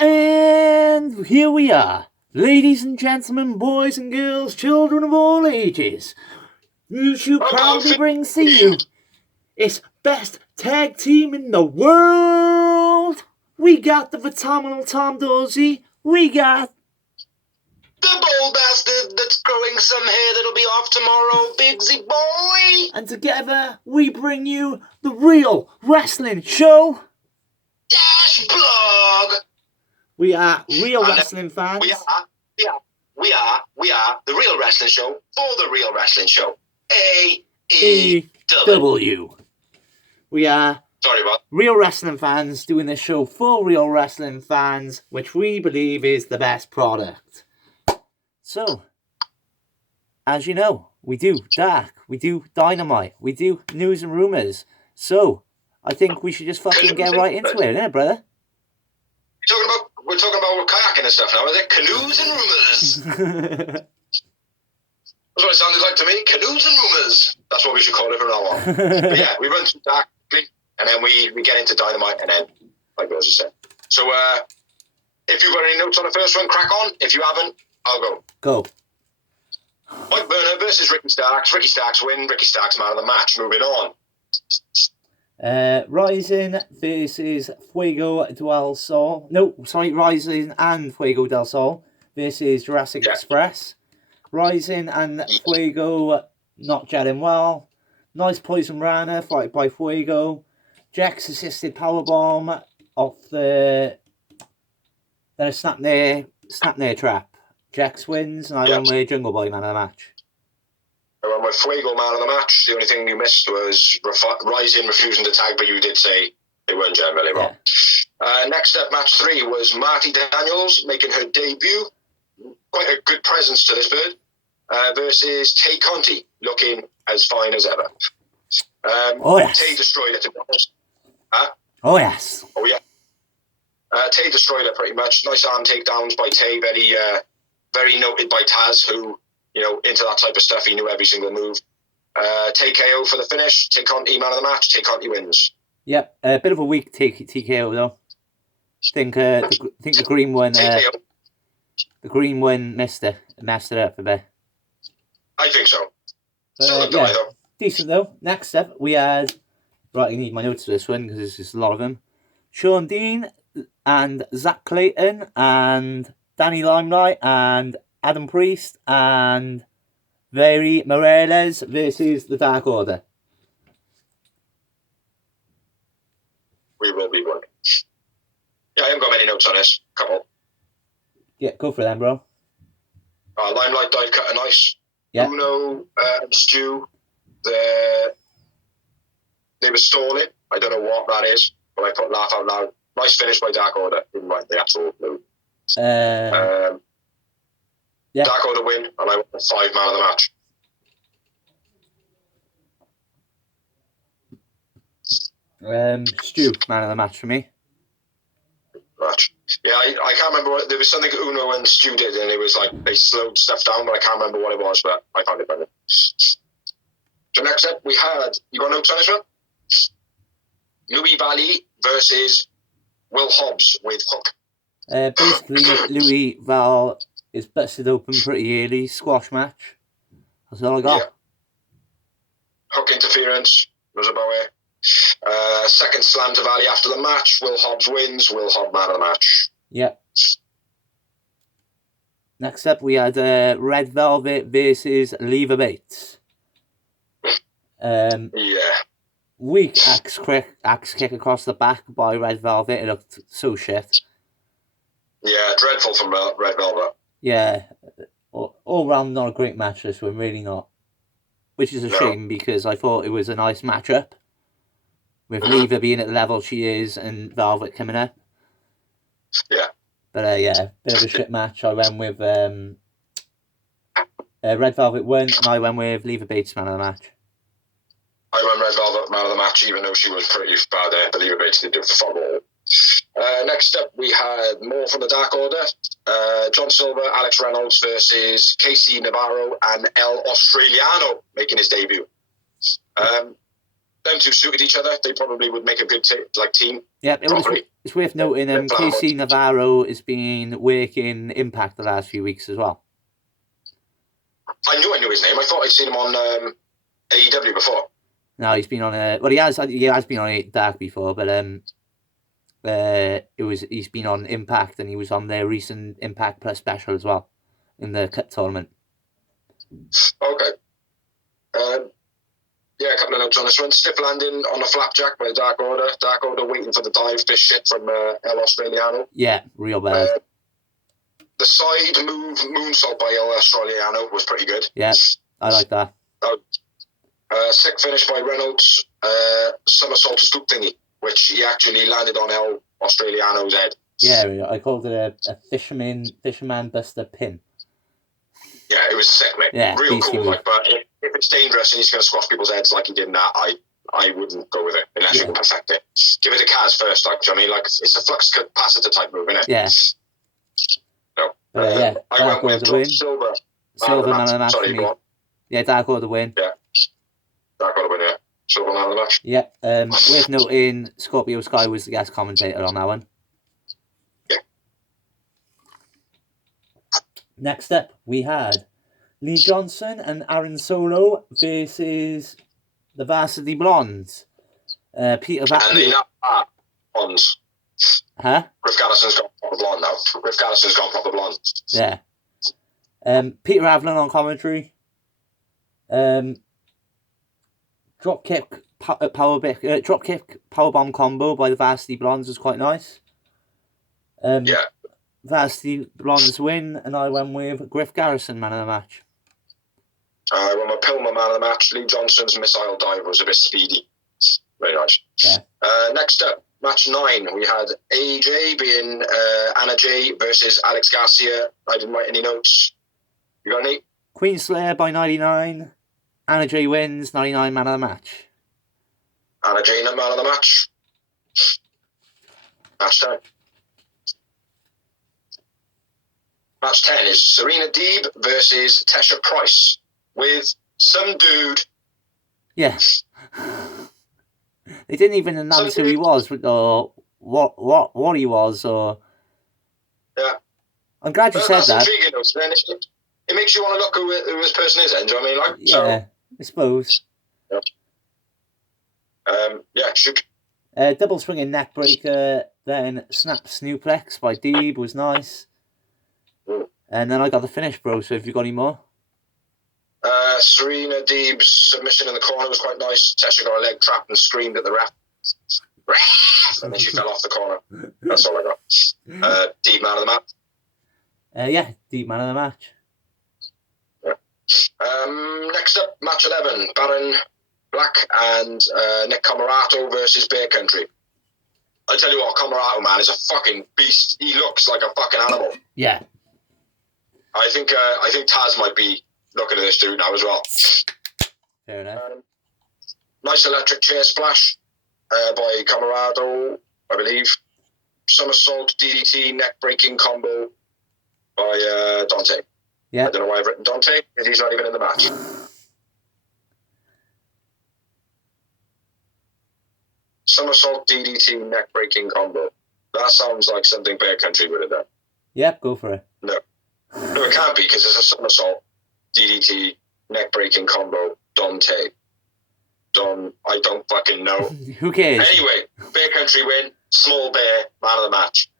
And here we are, ladies and gentlemen, boys and girls, children of all ages. YouTube proudly brings to you its best tag team in the world. We got the phenomenal Tom Dorsey. We got the bold bastard that's growing some hair that'll be off tomorrow, Bigsy boy. And together we bring you the Real Wrestling Show. Dash blog. We are real wrestling fans. We are the Real Wrestling Show for the Real Wrestling Show. AEW. We are real wrestling fans doing this show for real wrestling fans, which we believe is the best product. So, as you know, we do Dark, we do Dynamite, we do News and Rumours. So, I think we should just fucking get right into it, innit, brother? We're talking about kayaking and stuff now, is it? Canoes and rumours. That's what it sounded like to me. Canoes and rumours. That's what we should call it from now on. But yeah, we run through Dark, and then we get into Dynamite, and then, like Rosie said. So, if you've got any notes on the first one, crack on. If you haven't, I'll go. Go. Mike Burner versus Ricky Starks. Ricky Starks win. Ricky Starks man of the match. Moving on. Rising versus Fuego del Sol. No, sorry, Rising and Fuego del Sol versus Jurassic Express. Rising and Fuego not gelling well. Nice Poison Rana fighted by Fuego. Jax assisted powerbomb off the snap near trap. Jax wins, and I went with Jungle Boy man of the match. I went with Fuego man of the match. The only thing you missed was Rising refusing to tag, but you did say they weren't generally wrong. Next up, match 3 was Marty Daniels making her debut. Quite a good presence to this bird. Versus Tay Conti, looking as fine as ever. Tay destroyed her, to be honest. Oh, yes. Oh, yeah. Tay destroyed her pretty much. Nice arm takedowns by Tay. Very noted by Taz, who, you know, into that type of stuff, he knew every single move. Tay KO for the finish. Tay Conti, man of the match. Tay Conti wins. Yep, a bit of a weak TKO, though. I think the green one... the green one messed it up a bit. I think so. Still a guy, though. Decent, though. Next up, we had... Right, I need my notes for this one, because there's just a lot of them. Sean Dean and Zach Clayton and Danny Limelight and Adam Priest and Very Morales versus the Dark Order. We will be one. Yeah, I haven't got many notes on this. Couple. Yeah, go for them, bro. Limelight dive cut and ice. Yeah. Uno and Stu, they were stalling. I don't know what that is, but I put laugh out loud. Nice finish by Dark Order. Didn't write the actual move. Dark Order win, and I went 5 man of the match. Stu, man of the match for me. Match. Yeah, I can't remember what... There was something Uno and Stu did, and it was like they slowed stuff down, but I can't remember what it was, but I found it better. So next up, we had... You got notes on this one? Louis Valley versus Will Hobbs with Hook. Basically, Louis Val is busted open pretty early. Squash match. That's all I got. Yeah. Hook interference was about it. Second slam to Valley after the match. Will Hobbs wins. Will Hobbs man of the match. Yep. Next up, we had Red Velvet versus Leva Bates. Weak axe kick across the back by Red Velvet. It looked so shit. Yeah, dreadful from Red Velvet. Yeah, all round not a great match this one, really not. Which is a shame because I thought it was a nice matchup. With Leva being at the level she is and Velvet coming up. Yeah. But bit of a shit match. I went with Red Velvet won and I went with Leva Bates man of the match. I went Red Velvet man of the match, even though she was pretty bad there. But Leva Bates did do the fuck all. Next up, we had more from the Dark Order. John Silver, Alex Reynolds versus Casey Navarro and El Australiano making his debut. them two suited each other. They probably would make a good team. Yeah, it's worth noting. Casey Navarro has been working Impact the last few weeks as well. I knew his name. I thought I'd seen him on AEW before. No, he's been on he has been on Dark before, but he's been on Impact, and he was on their recent Impact Plus special as well in the Cut tournament. Okay. Yeah, a couple of notes on this one. Stiff landing on a flapjack by Dark Order. Dark Order waiting for the dive fish shit from El Australiano. Yeah, real bad. The side moonsault by El Australiano was pretty good. Yeah, I like that. Sick finish by Reynolds. Somersault scoop thingy, which he actually landed on El Australiano's head. Yeah, I called it a fisherman buster pin. Yeah, it was sick, mate. Yeah, real cool. Like, but if it's dangerous and he's going to squash people's heads like he did in that, I wouldn't go with it unless you can perfect it. Give it to Kaz first, like, do you know what I mean? Like, it's a flux capacitor type move, isn't it? Yeah. No. I went with win. Silver Man of the match for me. Yeah, Dark Order win. Yeah. Dark Order win, yeah. Silver man of the match. Yeah. Worth noting, Scorpio Sky was the guest commentator on that one. Yeah. Next up, we had Lee Johnson and Aaron Solo versus the Varsity Blondes. Peter And they now are blondes. Huh? Griff Gallison's gone proper blonde now. Griff Gallison's gone proper blonde. Yeah. Peter Avalon on commentary. Dropkick powerbomb combo by the Varsity Blondes was quite nice. Yeah. Varsity Blondes win, and I went with Griff Garrison man of the match. I went with Pillman man of the match. Lee Johnson's missile dive was a bit speedy. Very nice. Yeah. Next up, match 9, we had AJ being Anna Jay versus Alex Garcia. I didn't write any notes. You got any? Queen Slayer by 99. Anna Jay wins, 99 man of the match. Anna Jay man of the match. Match 10. Match 10 is Serena Deeb versus Tesha Price with some dude. Yes. They didn't even announce who he was, or what he was, or... Yeah. I'm glad you said that. That's intriguing, though. Then it makes you want to look who this person is, then, do you know what I mean? Like, yeah, so, I suppose. Yeah, shoot. Double swinging neck breaker, then snap snooplex by Deeb was nice. And then I got the finish, bro, so have you got any more? Serena Deeb's submission in the corner was quite nice. Tesha got her leg trapped and screamed at the ref. And then she fell off the corner. That's all I got. Deeb man of the match. Yeah, Deeb man of the match. Yeah. Next up, match 11. Baron Black and Nick Comarato versus Bear Country. I tell you what, Comarato, man, is a fucking beast. He looks like a fucking animal. Yeah. I think Taz might be looking at this dude now as well. Fair enough. Nice electric chair splash by Comarato, I believe. Somersault, DDT, neck-breaking combo by Dante. Yeah. I don't know why I've written Dante, because he's not even in the match. Somersault, DDT, neck-breaking combo. That sounds like something Bear Country would have done. Yep, go for it. No, it can't be, because it's a somersault, DDT, neck-breaking combo, Dante. I don't fucking know. Who cares? Anyway, Bear Country win, Small Bear, man of the match.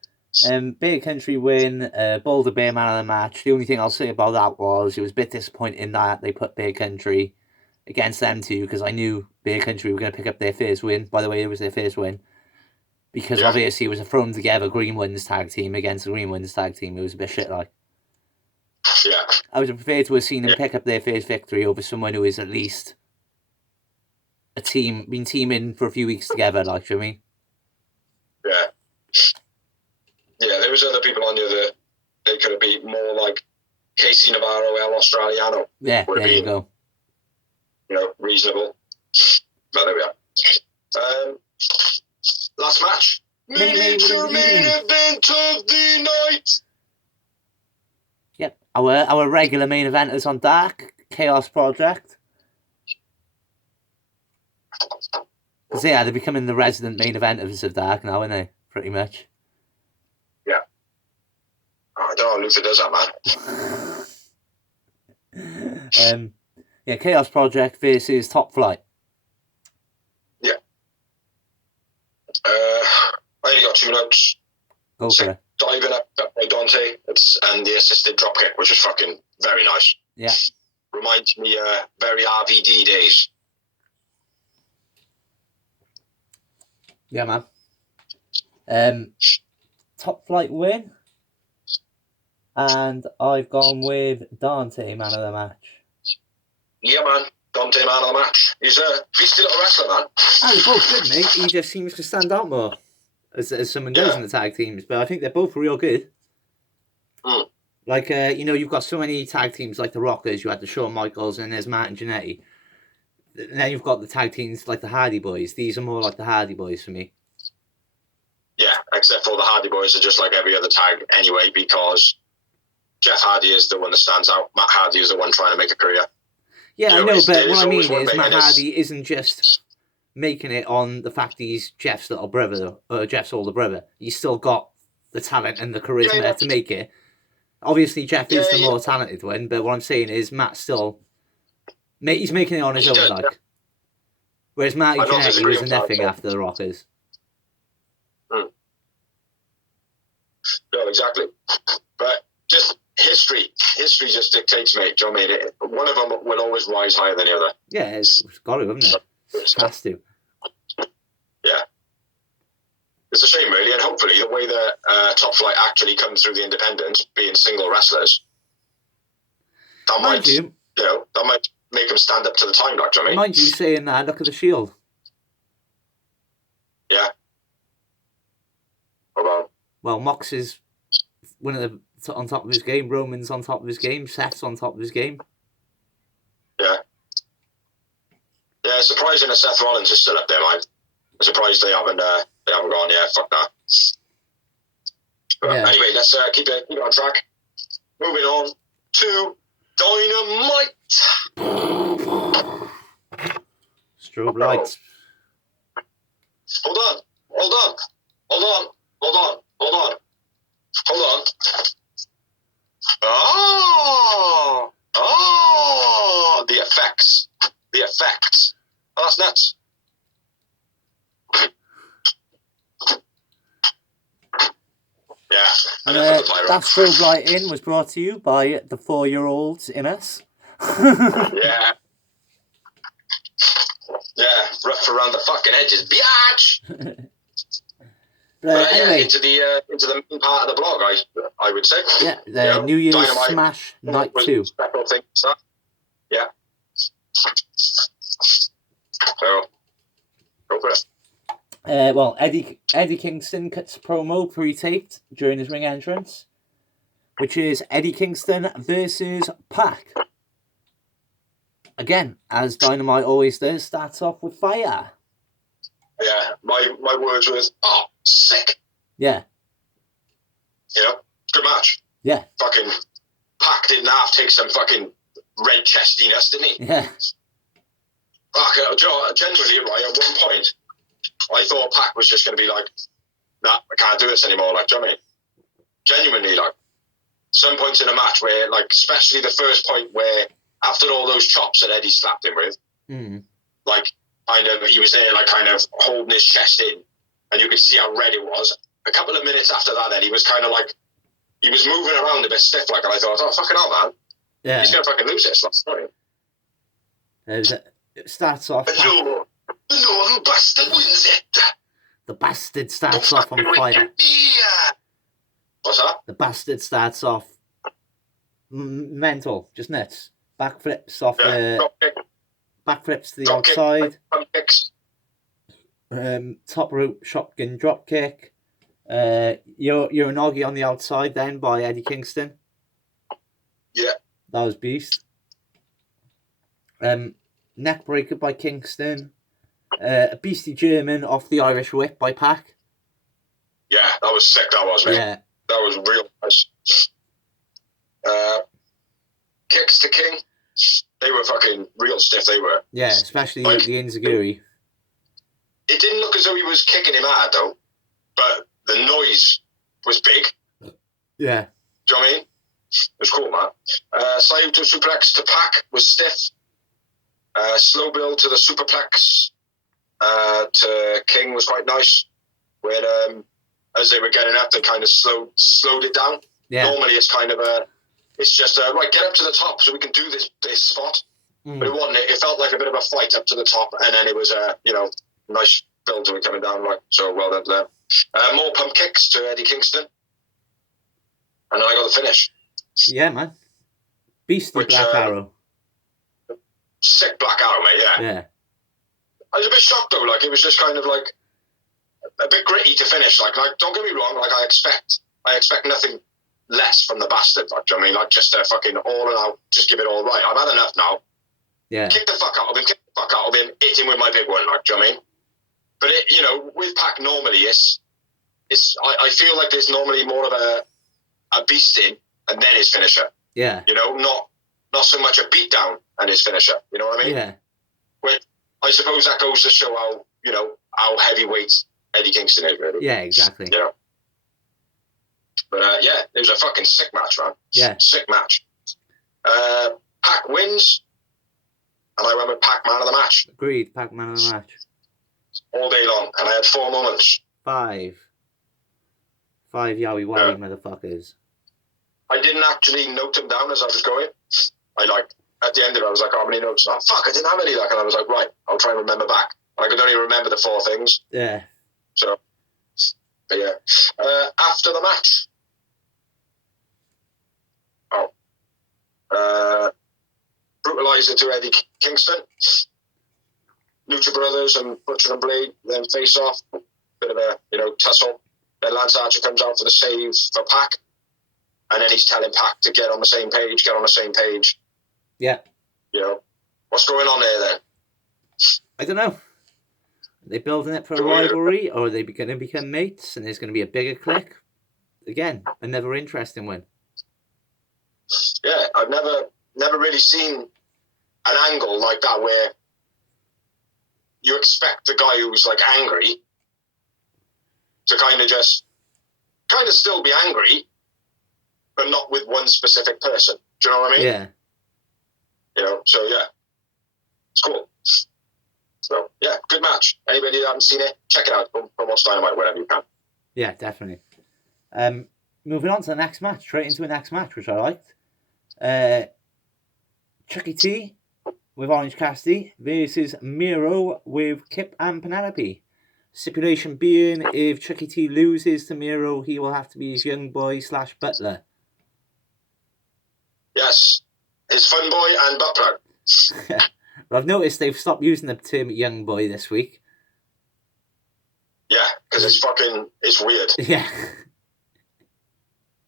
Bear Country win, Boulder Bear man of the match. The only thing I'll say about that was it was a bit disappointing that they put Bear Country against them two, because I knew Bear Country were going to pick up their first win. By the way, it was their first win. Because obviously it was a thrown together Green Wins tag team against the Green Wins tag team. It was a bit shit like. Yeah. I would have preferred to have seen them pick up their first victory over someone who is at least a team, been teaming for a few weeks together, like, do you know what I mean? Yeah. Yeah, there was other people on here that they could have beat more like Casey Navarro, El Australiano. Yeah, there you go. You know, reasonable. But there we are. Last match. Major main event of the night. Yep, our regular main eventers on Dark, Chaos Project. Because yeah, they're becoming the resident main eventers of Dark now, aren't they? Pretty much. Yeah. I don't know how Luther does that, man. Yeah, Chaos Project versus Top Flight. Yeah. I only got 2 notes. Go for it. Diving up by Dante, and the assisted dropkick, which was fucking very nice. Yeah. Reminds me very RVD days. Yeah, man. Top Flight win. And I've gone with Dante, man of the match. Yeah, man. Dante, man of the match. He's a beastly little wrestler, man. Oh, they're both good, mate. He just seems to stand out more as someone goes in the tag teams. But I think they're both real good. Mm. Like, you've got so many tag teams like the Rockers. You had the Shawn Michaels and there's Matt and Jannetty. And then you've got the tag teams like the Hardy Boys. These are more like the Hardy Boys for me. Yeah, except for the Hardy Boys are just like every other tag anyway, because Jeff Hardy is the one that stands out. Matt Hardy is the one trying to make a career. Yeah, I know, but what I mean is Matt Hardy isn't just making it on the fact he's Jeff's little brother, or Jeff's older brother. He's still got the talent and the charisma to make it. Obviously, Jeff is the more talented one, but what I'm saying is Matt's still... He's making it on his own, like. Whereas Matty Jannetty was nothing after the Rockers. No, exactly. But just history just dictates, mate. Do you know what I mean? One of them will always rise higher than the other. Yeah, it's got to, hasn't it? It has to. Yeah. It's a shame, really, and hopefully the way that Top Flight actually comes through the independents, being single wrestlers, that might make them stand up to the time, like, do you know what I mean? Mind you saying that, look at the Shield. Yeah. What about? Well, Mox is one of the on top of his game. Roman's on top of his game. Seth's on top of his game. Yeah. Yeah, surprising that Seth Rollins is still up there, mate. I'm surprised they haven't gone. Yeah, fuck that. But anyway, let's keep it on track. Moving on to Dynamite. Strobe lights. Hold on. Oh, the effects. Oh, that's nuts. Yeah. That strobe light in was brought to you by the 4-year-olds in us. Yeah. Yeah, rough around the fucking edges, biatch. Anyway, into the main part of the blog, I would say. Yeah, the New Year's Dynamite Smash Night 2. Special thing, stuff. Yeah. So, go for it. Well, Eddie Kingston cuts a promo pre-taped during his ring entrance, which is Eddie Kingston versus Pac. Again, as Dynamite always does, starts off with fire. Yeah, my words was, oh, sick. Yeah. You know, good match. Yeah. Fucking Pac didn't have to take some fucking red chestiness, didn't he? Yeah. Genuinely, right, at one point, I thought Pac was just going to be like, nah, I can't do this anymore, like, do you know what I mean? Genuinely, like, some points in a match where, like, especially the first point where, after all those chops that Eddie slapped him with, like, kind of, he was there, like, kind of holding his chest in, and you could see how red it was. A couple of minutes after that, then, he was kind of like, he was moving around a bit stiff, like, and I thought, oh, fucking hell, man. Yeah. He's going to fucking lose this. That's funny. It starts off... No bastard wins it. The bastard starts off on fire. What's that? The bastard starts off mental, just nuts. Backflips off backflips to the outside. Top rope shotgun drop kick. Uranagi on the outside then by Eddie Kingston. Yeah. That was beast. Neck breaker by Kingston. A beastie German off the Irish whip by Pac. Yeah, that was sick, that was, mate. Yeah. That was real nice. Kicks to King. They were fucking real stiff, they were. Yeah, especially like, the Enziguri. it didn't look as though he was kicking him hard, though. But the noise was big. Yeah. Do you know what I mean? It was cool, man. Saito suplex to Pac was stiff. Slow build to the superplex to King was quite nice. Where as they were getting up, they kind of slowed it down. Yeah. Normally, it's kind of it's just right, get up to the top so we can do this spot. But it wasn't. It felt like a bit of a fight up to the top, and then it was a nice build to it coming down. Right, so well done to them. More pump kicks to Eddie Kingston, and then I got the finish. Yeah, man. Beastly Black Arrow. Sick Black Arrow, mate. Yeah. Yeah. I was a bit shocked though. Like it was just kind of like a bit gritty to finish. Like don't get me wrong. Like I expect nothing less from the bastard. Like, do you know what I mean? Like just a fucking all and out. Just give it all right. I've had enough now. Yeah. Kick the fuck out of him. Kick the fuck out of him. Hit him with my big one. Like, do you know what I mean? But with Pac normally I feel like there's normally more of a beasting and then his finisher. Yeah. Not so much a beat down and his finisher. You know what I mean? Yeah. Which I suppose that goes to show how heavyweight Eddie Kingston is, really. Yeah, exactly. But it was a fucking sick match, man. Yeah. Sick match. Pac wins, and I went with Pac man of the match. Agreed, Pac man of the match. All day long, and I had 4 moments. 5 yowie wowie motherfuckers. I didn't actually note them down as I was going. At the end of it, I was like, how many notes? Oh, fuck, I didn't have any. And I was like, right, I'll try and remember back. And I could only remember the 4 things. Yeah. So, but yeah. After the match. Brutalizer to Eddie Kingston. Lucha Brothers and Butcher and Blade then face off. Bit of a, tussle. Then Lance Archer comes out for the save for Pac. And then he's telling Pac to get on the same page. Yeah. What's going on there then? I don't know. Are they building it for a rivalry, or are they going to become mates and there's going to be a bigger clique? Again, another interesting one. Yeah, I've never really seen an angle like that where you expect the guy who's like angry to kind of still be angry, but not with one specific person. Do you know what I mean? Yeah. So yeah, it's cool. So yeah, good match. Anybody that hasn't seen it, check it out. From Watch Dynamite wherever you can. Yeah, definitely. Moving on to the next match, straight into the next match, which I liked. Chucky T with Orange Cassidy versus Miro with Kip and Penelope. Stipulation being, if Chucky T loses to Miro, he will have to be his young boy / butler. Yes, his fun boy and butt plug. But I've noticed they've stopped using the term young boy this week. Yeah, because it's weird. Yeah.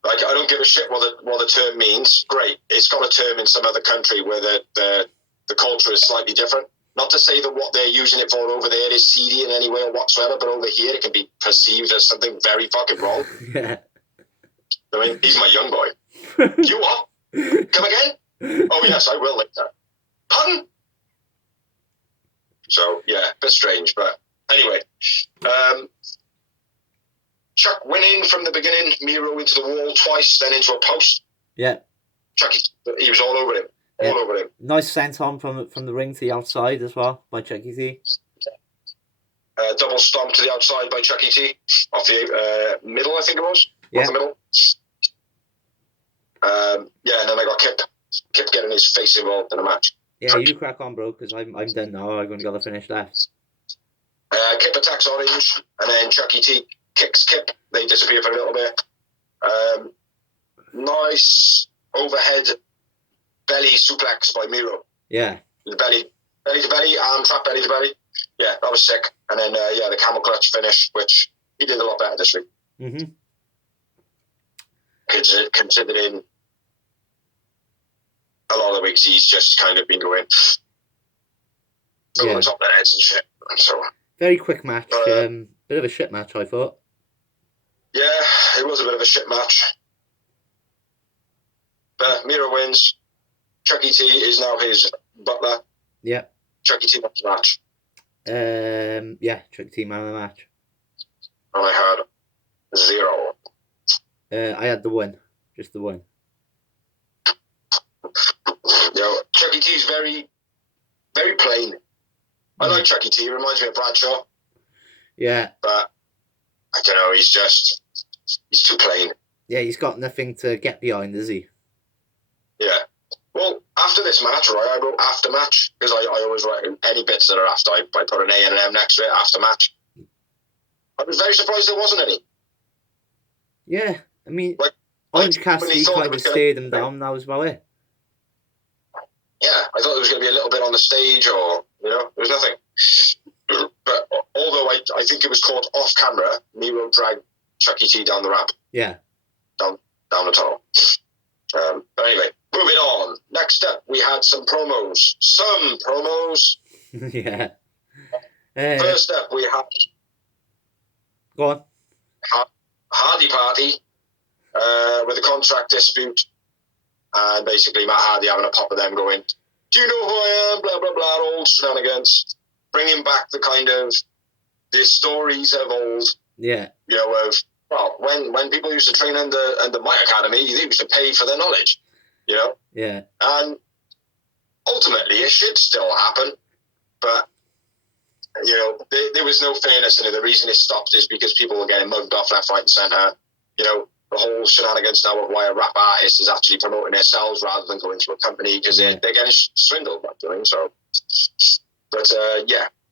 Like, I don't give a shit what the term means. Great. It's got a term in some other country where the culture is slightly different. Not to say that what they're using it for over there is seedy in any way or whatsoever, but over here it can be perceived as something very fucking wrong. Yeah. I mean, he's my young boy. You what? Come again? Oh, yes, I will later. Pardon? So, yeah, a bit strange, but anyway. Chuck winning from the beginning, Miro into the wall twice, then into a post. Yeah. Chucky, he was all over him. All over him. Nice senton from the ring to the outside as well by Chucky T. Double stomp to the outside by Chucky T. Off the middle, I think it was. Yeah. Off the middle. And then I got Kip getting his face involved in the match. Yeah, you crack on, bro, because I'm done now. I've only got the finish left. Kip attacks Orange, and then Chucky T kicks Kip. They disappear for a little bit. Nice overhead belly suplex by Miro. Yeah. Belly to belly, arm trap, belly to belly. Yeah, that was sick. And then, the camel clutch finish, which he did a lot better this week. Mm-hmm. Considering a lot of the weeks he's just kind of been going over the top of their heads and shit. So, very quick match. Bit of a shit match, I thought. Yeah, it was a bit of a shit match. But Miro wins. Chucky T is now his butler. Yeah. Chucky T wins the match. Yeah, Chucky T man of the match. And I had 0. I had the win. Just the win. Chucky T's very, very plain. I like Chucky T. He reminds me of Bradshaw. Yeah. But, I don't know, he's too plain. Yeah, he's got nothing to get behind, is he? Yeah. Well, after this match, right, I wrote after match, because I always write any bits that are after. I put an A and an M next to it, after match. I was very surprised there wasn't any. Yeah, I mean, Orange Cassidy kind of stared him down, that was about it. Yeah, I thought there was going to be a little bit on the stage, or, there was nothing. But although I think it was caught off camera, Miro dragged Chucky T down the ramp. Yeah. Down the tunnel. But anyway, moving on. Next up, we had some promos. Yeah. First up, we had... Go on. Hardy Party with a contract dispute. And basically Matt Hardy having a pop at them going, do you know who I am? Blah, blah, blah, old shenanigans. Bringing back the kind of the stories of old. Yeah. When people used to train under my academy, they used to pay for their knowledge, Yeah. And ultimately, it should still happen, but, there was no fairness in it. The reason it stopped is because people were getting mugged off left, right, and centre. The whole shenanigans now of why a rap artist is actually promoting themselves rather than going through a company because they're getting swindled by doing so. But,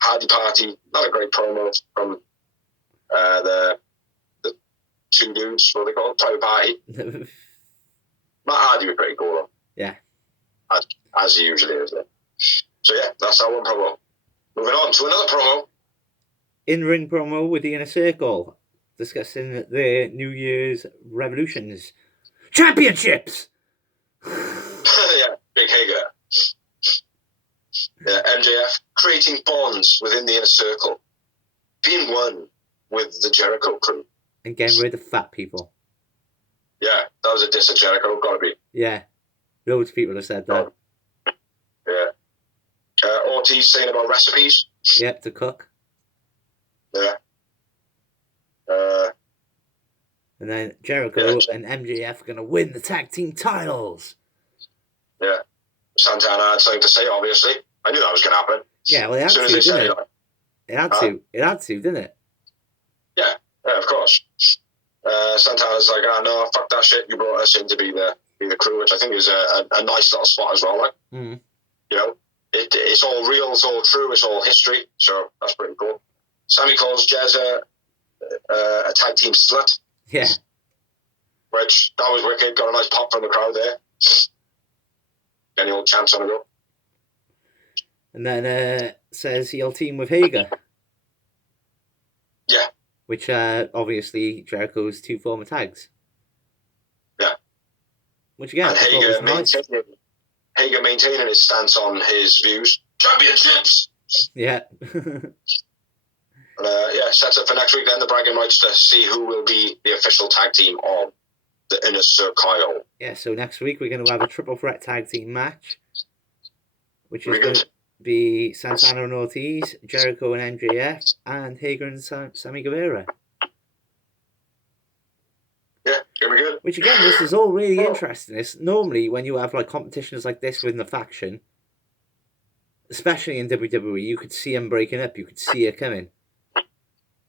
Hardy Party, not a great promo from the two dudes, what they call it, Private Party. Matt Hardy was pretty cool, though. Yeah. As he usually is, though. So, that's our one promo. Moving on to another promo. In-ring promo with the Inner Circle, discussing their New Year's Revolutions Championships! Big Hager. MJF creating bonds within the Inner Circle. Being one with the Jericho crew. And getting rid of fat people. Yeah, that was a diss at Jericho, gotta be. Yeah, loads of people have said that. Yeah. Ortiz saying about recipes. Yep, to cook. Yeah. And then Jericho and MJF are going to win the tag team titles. Yeah. Santana had something to say, obviously. I knew that was going to happen. Yeah, well, it had to, didn't it? It had to, didn't it? Yeah, of course. Santana's like, no, fuck that shit. You brought us in to be the crew, which I think is a nice little spot as well. Like, it's all real, it's all true, it's all history. So that's pretty cool. Sammy calls Jez a tag team slut. Yeah. Which, that was wicked. Got a nice pop from the crowd there. Any old chance on a go. And then says he'll team with Hager. Yeah. Which obviously Jericho's two former tags. Yeah. Which again, and Hager maintaining his stance on his views. Championships! Yeah. Sets up for next week then, the bragging rights to see who will be the official tag team of the Inner Circle. Yeah, so next week we're going to have a triple threat tag team match, which is going to be Santana and Ortiz, Jericho and MJF, and Hager and Sammy Guevara. Yeah, here we go. Which again, this is all really interesting. It's normally when you have like competitions like this within the faction, especially in WWE, you could see them breaking up, you could see it coming.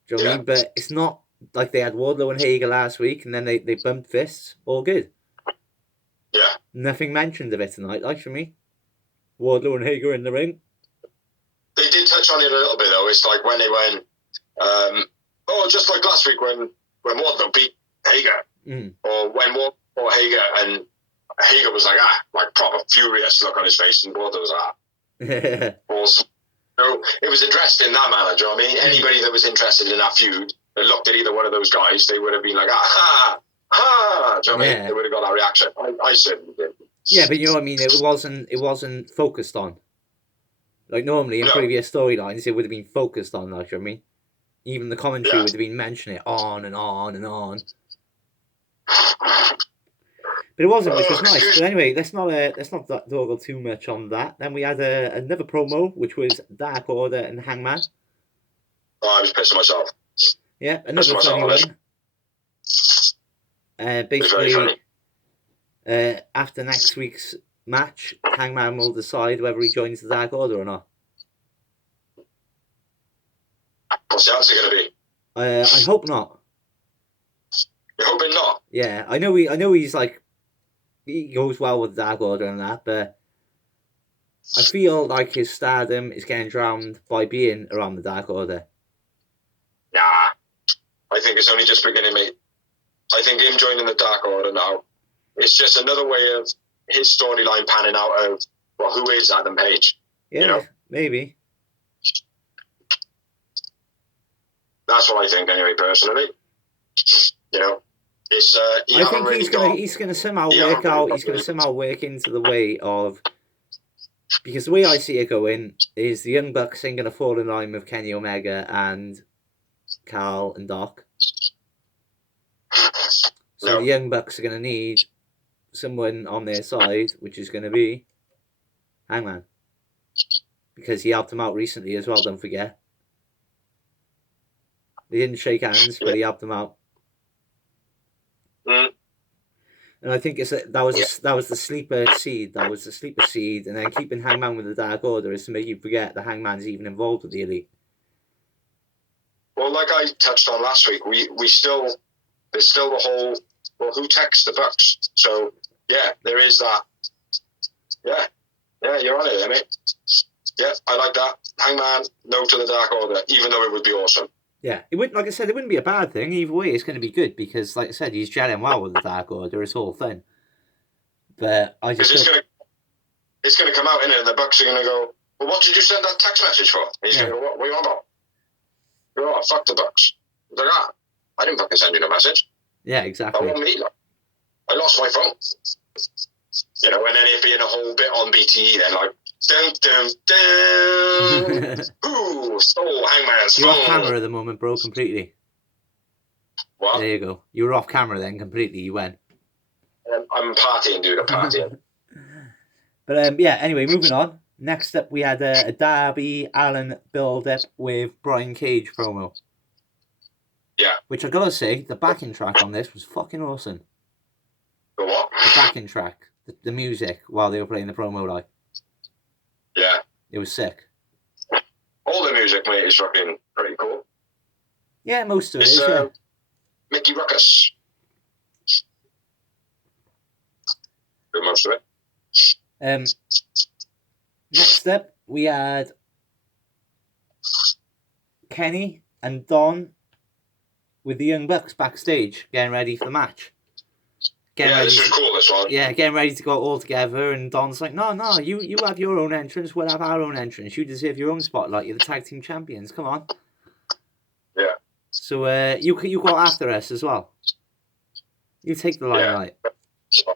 Do you know what I mean? But it's not like they had Wardlow and Hager last week and then they bumped fists. All good. Yeah. Nothing mentioned of it tonight, like for me. Wardlow and Hager in the ring. They did touch on it a little bit though. It's like when they went, just like last week when Wardlow beat Hager. Or when Wardlow or Hager and Hager was like proper furious look on his face and Wardlow was awesome. So it was addressed in that manner, do you know what I mean? Anybody that was interested in that feud that looked at either one of those guys, they would have been like, ha, do you know what I mean? They would have got that reaction. I certainly did. Yeah, but you know what I mean? It wasn't focused on. Like normally in previous storylines, it would have been focused on, like, you know what I mean? Even the commentary would have been mentioning it on and on and on. But it wasn't, which was nice. excuse But anyway, let's not dawdle too much on that. Then we had another promo, which was Dark Order and Hangman. Oh, I was pissing myself. Yeah, another funny one. Basically, after next week's match, Hangman will decide whether he joins the Dark Order or not. What's the answer going to be? I hope not. You're hoping not? Yeah, I know he's like, he goes well with the Dark Order and that, but I feel like his stardom is getting drowned by being around the Dark Order. Nah, I think it's only just beginning, mate. I think him joining the Dark Order now, it's just another way of his storyline panning out of, well, who is Adam Page? Yeah, you know? Maybe. That's what I think, anyway, personally. You know, it's. I think he's gonna somehow work out. He's gonna somehow work into the way of, because the way I see it going is the Young Bucks ain't gonna fall in line with Kenny Omega and Carl and Doc. So the Young Bucks are gonna need someone on their side, which is gonna be Hangman, because he helped them out recently as well. Don't forget. They didn't shake hands, but he helped them out. Mm. And I think that was the sleeper seed. That was the sleeper seed, and then keeping Hangman with the Dark Order is to make you forget that Hangman's even involved with the Elite. Well, like I touched on last week, there's still the whole, well, who texts the Bucks? So yeah, there is that. Yeah, you're on it, mate. Yeah, I like that. Hangman, no to the Dark Order, even though it would be awesome. Yeah, it wouldn't. Like I said, it wouldn't be a bad thing. Either way, it's going to be good because, like I said, he's gelling well with the Dark Order. It's all thing. But I just it's going to come out in it, and the Bucks are going to go, well, what did you send that text message for? And he's going to go, what are you on about? Oh, fuck the Bucks. He's like, I didn't fucking send you no message. Yeah, exactly. That wasn't me. Like, I lost my phone. You know, and then it'd be in a whole bit on BTE then, like, dun, dun, dun. Ooh, stole Hangman's phone. You're off camera at the moment, bro, completely. What? There you go. You were off camera then, completely. You went. I'm partying, dude. I'm partying. But, yeah, anyway, moving on. Next up, we had a Darby Allin build-up with Brian Cage promo. Yeah. Which I gotta say, the backing track on this was fucking awesome. The what? The backing track. The music while they were playing the promo, like. Yeah. It was sick. All the music, mate, is fucking pretty cool. Yeah, most of it is, yeah. Mickey Ruckus. Good, most of it. Next up, we had Kenny and Don with the Young Bucks backstage getting ready for the match. This was cool, this one. Yeah, getting ready to go all together, and Don's like, no, you have your own entrance, we'll have our own entrance. You deserve your own spotlight. You're the tag team champions. Come on. Yeah. So you go after us as well. You take the limelight. Yeah.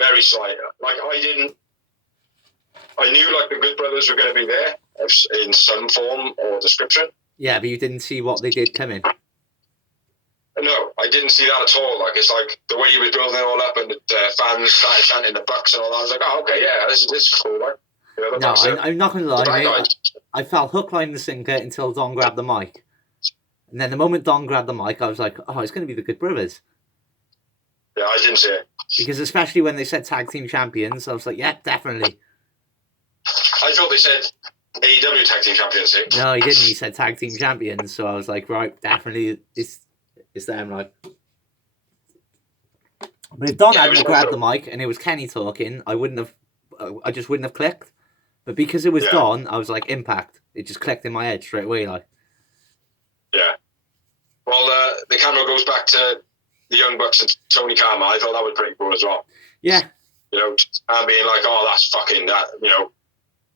Very slight. Like, I knew, like, the Good Brothers were going to be there in some form or description. Yeah, but you didn't see what they did coming. No, I didn't see that at all. Like, it's like the way he was building it all up, and the fans started chanting the Bucks and all that. I was like, oh, okay, yeah, this is cool, right? You know, no, I'm not going to lie, mate. I felt hook, line, and sinker until Don grabbed the mic. And then the moment Don grabbed the mic, I was like, oh, it's going to be the Good Brothers. Yeah, I didn't see it. Because especially when they said tag team champions, I was like, yeah, definitely. I thought they said AEW tag team champions. No, he didn't. He said tag team champions. So I was like, right, definitely, it's them, like. But if Don hadn't grabbed the mic and it was Kenny talking, I just wouldn't have clicked. But because it was Don, I was like, impact. It just clicked in my head straight away, like. Yeah. Well, the camera goes back to the Young Bucks and Tony Khan. I thought that was pretty cool as well. Yeah. You know, and being like, oh, that's fucking that. You know,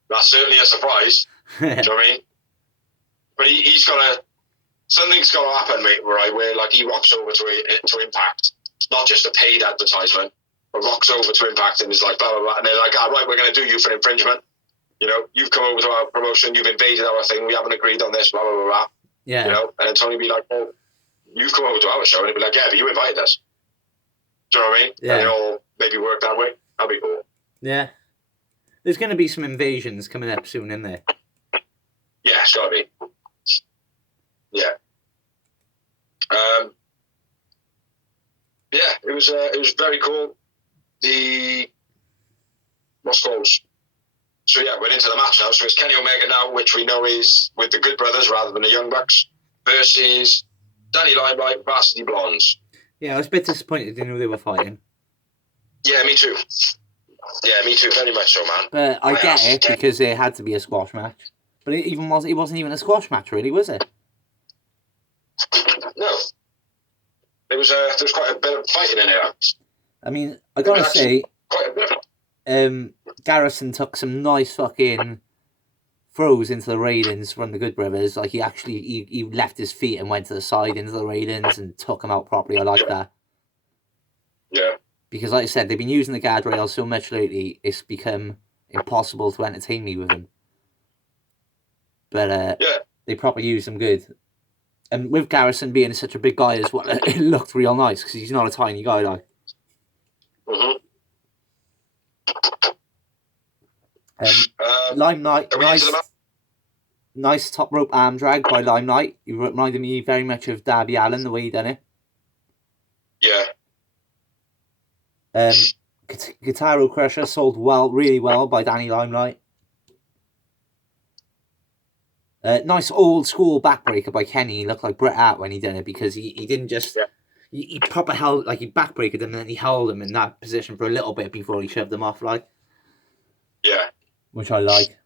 that's certainly a surprise. Do you know what I mean? But he's got something's got to happen, mate. Where like he rocks over to Impact, not just a paid advertisement, but rocks over to Impact and is like blah blah blah, and they're like, all right, we're going to do you for infringement. You know, you've come over to our promotion, you've invaded our thing, we haven't agreed on this, blah blah blah blah. Yeah. You know, and then Tony be like, oh, you've come over to our show, and he'd be like, yeah, but you invited us. Do you know what I mean? Yeah. And they all maybe work that way. That'd be cool. Yeah. There's going to be some invasions coming up soon, isn't there? Yeah, it's got to be. Yeah. Yeah, it was very cool. What's called? So yeah, we're into the match now. So it's Kenny Omega now, which we know is with the Good Brothers rather than the Young Bucks, versus Danny Limelight, Varsity Blondes. Yeah, I was a bit disappointed in who they were fighting. Yeah, me too. Yeah, me too. Very much so, man. But I get it because it had to be a squash match. But it wasn't even a squash match, really, was it? No. There was quite a bit of fighting in it. I mean, I gotta say, quite a bit. Garrison took some nice fucking throws into the railings from the Good Brothers. Like he left his feet and went to the side into the railings and took them out properly. I like that. Yeah. Because like I said, they've been using the guardrail so much lately, it's become impossible to entertain me with them. But they probably use them good. And with Garrison being such a big guy as well, it looked real nice because he's not a tiny guy, like. Mm-hmm. Limelight, nice top rope arm drag by Limelight. He reminded me very much of Darby Allin, the way he done it. Yeah. Guitar Crusher sold really well by Danny Limelight. Nice old school backbreaker by Kenny. He looked like Bret Hart when he done it because he didn't just... Yeah. He proper held... Like, he backbreaked him and then he held him in that position for a little bit before he shoved him off, like. Yeah. Which I like.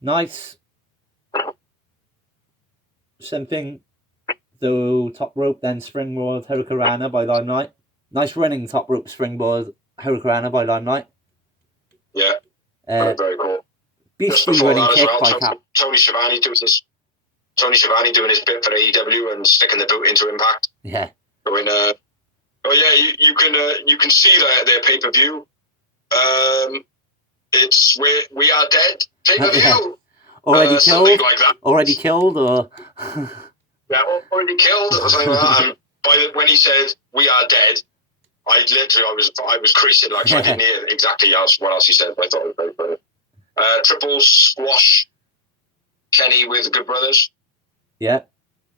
Nice. Something... So, top rope, then springboard Hurricanrana by Limelight. Nice running top rope springboard Hurricanrana by Limelight. Yeah, very cool. Beastie running kick by Tony Schiavone doing his bit for AEW and sticking the boot into Impact. Yeah. Going, you can see their pay per view. It's We Are Dead pay per view. Yeah. Already killed. Like that. Already killed, or. Yeah, already killed or something like that. And when he said "We Are Dead," I was creasing like so I didn't hear exactly what else he said, but I thought it was very funny. Triple squash Kenny with the Good Brothers. Yeah.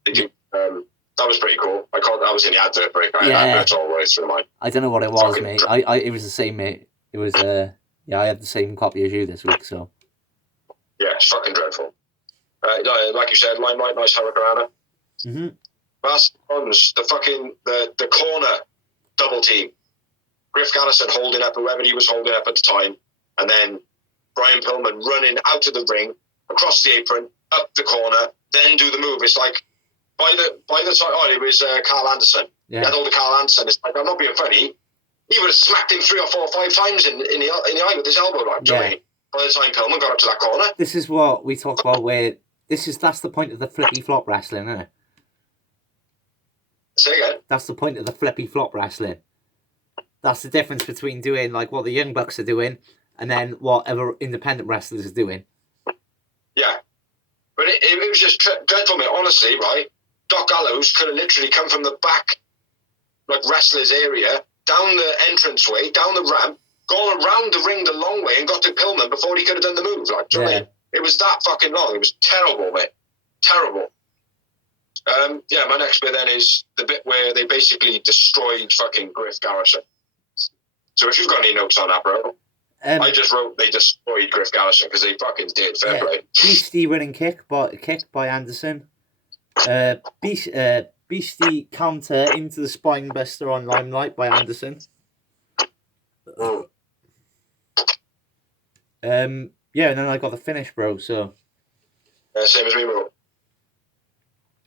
That was pretty cool. I was in the advert break. I had adverts all the way through mine. I don't know what it was, mate. It was the same, mate. It was I had the same copy as you this week, so. Yeah, it's fucking dreadful. Like you said, Limelight, nice Hurricanrana. Mm-hmm. The corner double team. Griff Garrison holding up whoever he was holding up at the time, and then Brian Pillman running out of the ring, across the apron, up the corner, then do the move. It's like by the time it was Carl Anderson. Yeah. He had all the Carl Anderson. It's like, I'm not being funny. He would have smacked him 3 or 4 or 5 times in the eye with his elbow. Like, by the time Pillman got up to that corner. This is what we talk about. That's the point of the flippy flop wrestling, isn't it? Say again. That's the point of the flippy flop wrestling. That's the difference between doing like what the Young Bucks are doing and then what other independent wrestlers are doing. Yeah. But it was just dreadful, mate. Honestly, right? Doc Gallows could have literally come from the back, like wrestlers area, down the entranceway, down the ramp, gone around the ring the long way and got to Pillman before he could have done the move. Like, do you know what I mean? It was that fucking long. It was terrible, mate. Terrible. My next bit then is the bit where they basically destroyed fucking Griff Garrison. So if you've got any notes on that, bro, I just wrote they destroyed Griff Garrison because they fucking did. Fair play. Beastie winning kick by Anderson. Beastie counter into the spine buster on Limelight by Anderson. And then I got the finish, bro. So same as me, bro.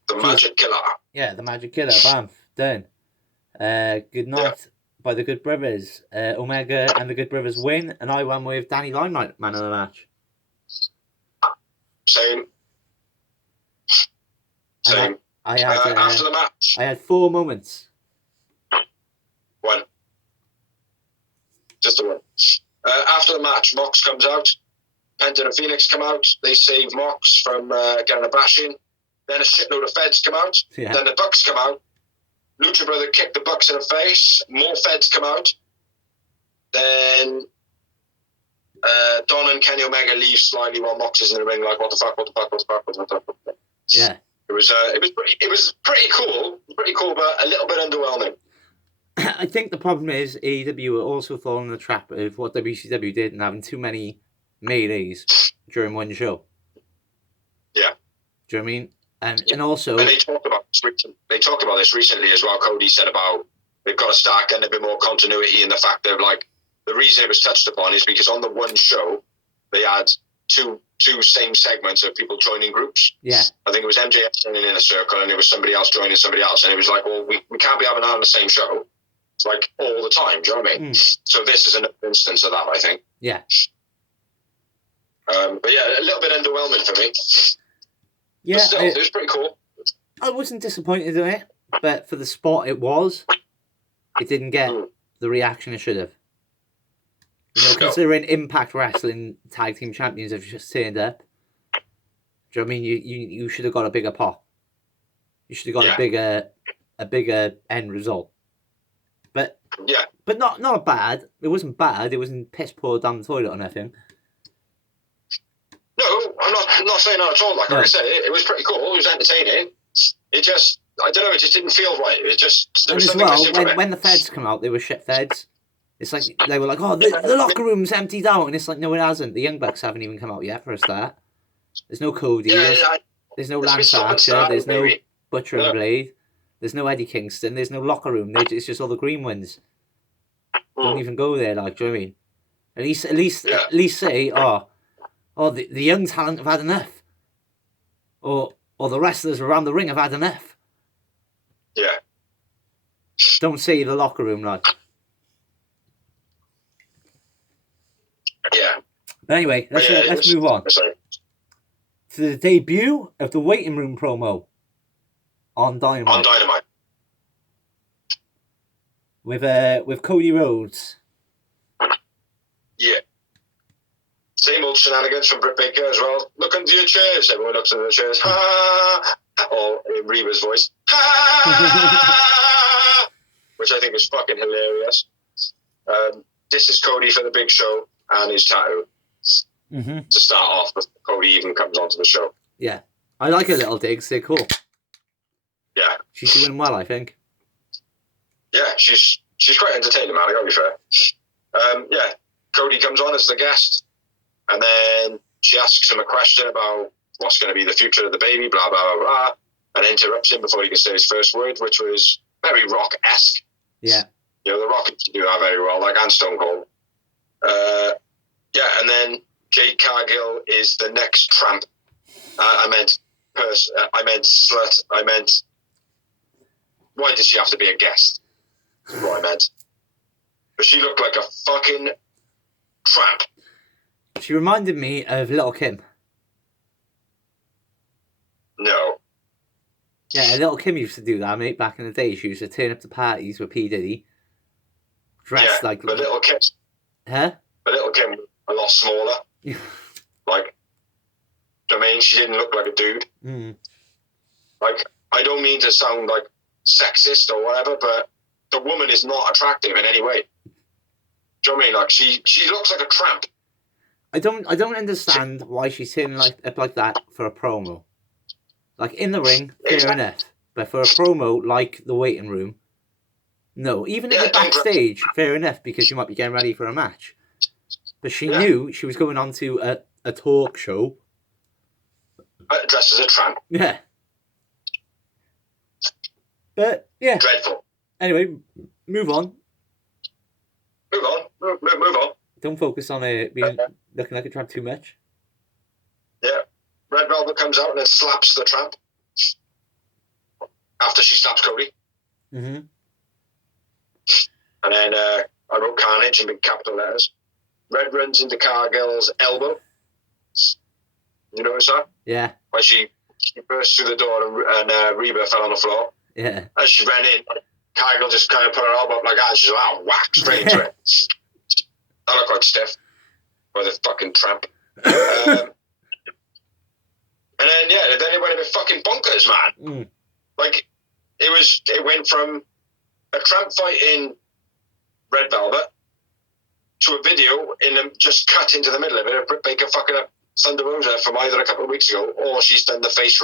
The Magic Killer. Yeah, the Magic Killer. Bam, done. Good night by the Good Brothers. Omega and the Good Brothers win, and I won with Danny Limelight, man of the match. Same. I had after the match. I had 4 moments. One. Just the one. After the match, Mox comes out. Penta and Phoenix come out. They save Mox from getting a bashing. Then a shitload of feds come out. Yeah. Then the Bucks come out. Lucha Brother kicked the Bucks in the face. More feds come out. Then Don and Kenny Omega leave slightly while Mox is in the ring, like, what the fuck. Yeah. It was pretty cool, but a little bit underwhelming. I think the problem is AEW are also falling in the trap of what WCW did and having too many melees during one show. Yeah. Do you know what I mean? And also... And they talked about this recently as well. Cody said about they've got to start getting a bit more continuity in the fact that, like, the reason it was touched upon is because on the one show, they had two same segments of people joining groups. Yeah. I think it was MJF joining in a circle and it was somebody else joining somebody else. And it was like, well, we can't be having that on the same show. It's like all the time. Do you know what I mean? So this is an instance of that, I think. Yeah. But yeah, a little bit underwhelming for me. Yeah. But still, it was pretty cool. I wasn't disappointed in it, but for the spot it didn't get the reaction it should have. You know, considering Impact Wrestling Tag Team Champions have just turned up. Do you know what I mean? You should have got a bigger pop. You should have got a bigger end result. But not bad. It wasn't bad. It wasn't piss poor down the toilet or nothing. No, I'm not saying that at all. Like I said, it was pretty cool. It was entertaining. It just, I don't know, it just didn't feel right. It just, there was something missing from it. When the feds come out, they were shit feds. It's like, they were like, oh, the locker room's emptied out. And it's like, no, it hasn't. The Young Bucks haven't even come out yet for a start. There's no Cody. There's no Lance Archer. There's no Butcher and Blade. There's no Eddie Kingston. There's no locker room. It's just all the green ones. Don't even go there, like, do you know what I mean? At least say, the young talent have had enough. Or the wrestlers around the ring have had enough. Yeah. Don't say the locker room, like. Yeah. But anyway, let's move on. To the debut of the waiting room promo on Dynamite. With Cody Rhodes. Yeah. Same old shenanigans from Britt Baker as well. Look under your chairs. Everyone looks under the chairs. Ha! Or in Reba's voice. Ha! Which I think is fucking hilarious. This is Cody for the big show and his tattoo. To start off before Cody even comes onto the show. Yeah. I like her little digs. They're cool. Yeah. She's doing well, I think. Yeah, she's quite entertaining, man. I gotta be fair. Yeah. Cody comes on as the guest. And then she asks him a question about what's going to be the future of the baby, blah, blah, blah, blah, and interrupts him before he can say his first word, which was very Rock-esque. Yeah. You know, the Rock do that very well, like, and Stone Cold. Yeah, and then Jade Cargill is the next tramp. I meant slut. I meant, why did she have to be a guest? That's what I meant. But she looked like a fucking tramp. She reminded me of Little Kim. No. Yeah, Little Kim used to do that, mate, back in the day. She used to turn up to parties with P. Diddy. Dressed like... but Little Kim... Huh? But Little Kim, a lot smaller. Like, do you know what I mean? She didn't look like a dude. Like, I don't mean to sound, like, sexist or whatever, but the woman is not attractive in any way. Do you know what I mean? Like, she looks like a tramp. I don't understand why she's sitting like that for a promo. Like, in the ring, fair enough. But for a promo like the waiting room, no. Even if you're backstage, fair enough, because you might be getting ready for a match. But she knew she was going on to a talk show. Dressed as a tramp. Yeah. But, yeah. Dreadful. Anyway, move on. Move on. Don't focus on it being looking like a tramp too much. Yeah. Red Velvet comes out and then slaps the tramp. After she slaps Cody. And then I wrote Carnage in big capital letters. Red runs into Cargill's elbow. You notice that? Yeah. When she burst through the door and Reba fell on the floor. Yeah. As she ran in, Cargill just kind of put her elbow up like that and she's like, whack, straight into it. That looked quite stiff. By the fucking tramp. And then then it went a bit fucking bonkers, man. Like, it went from a tramp fight in Red Velvet to a video just cut into the middle of it of Britt Baker fucking up Thunder Rosa from either a couple of weeks ago, or she's done the face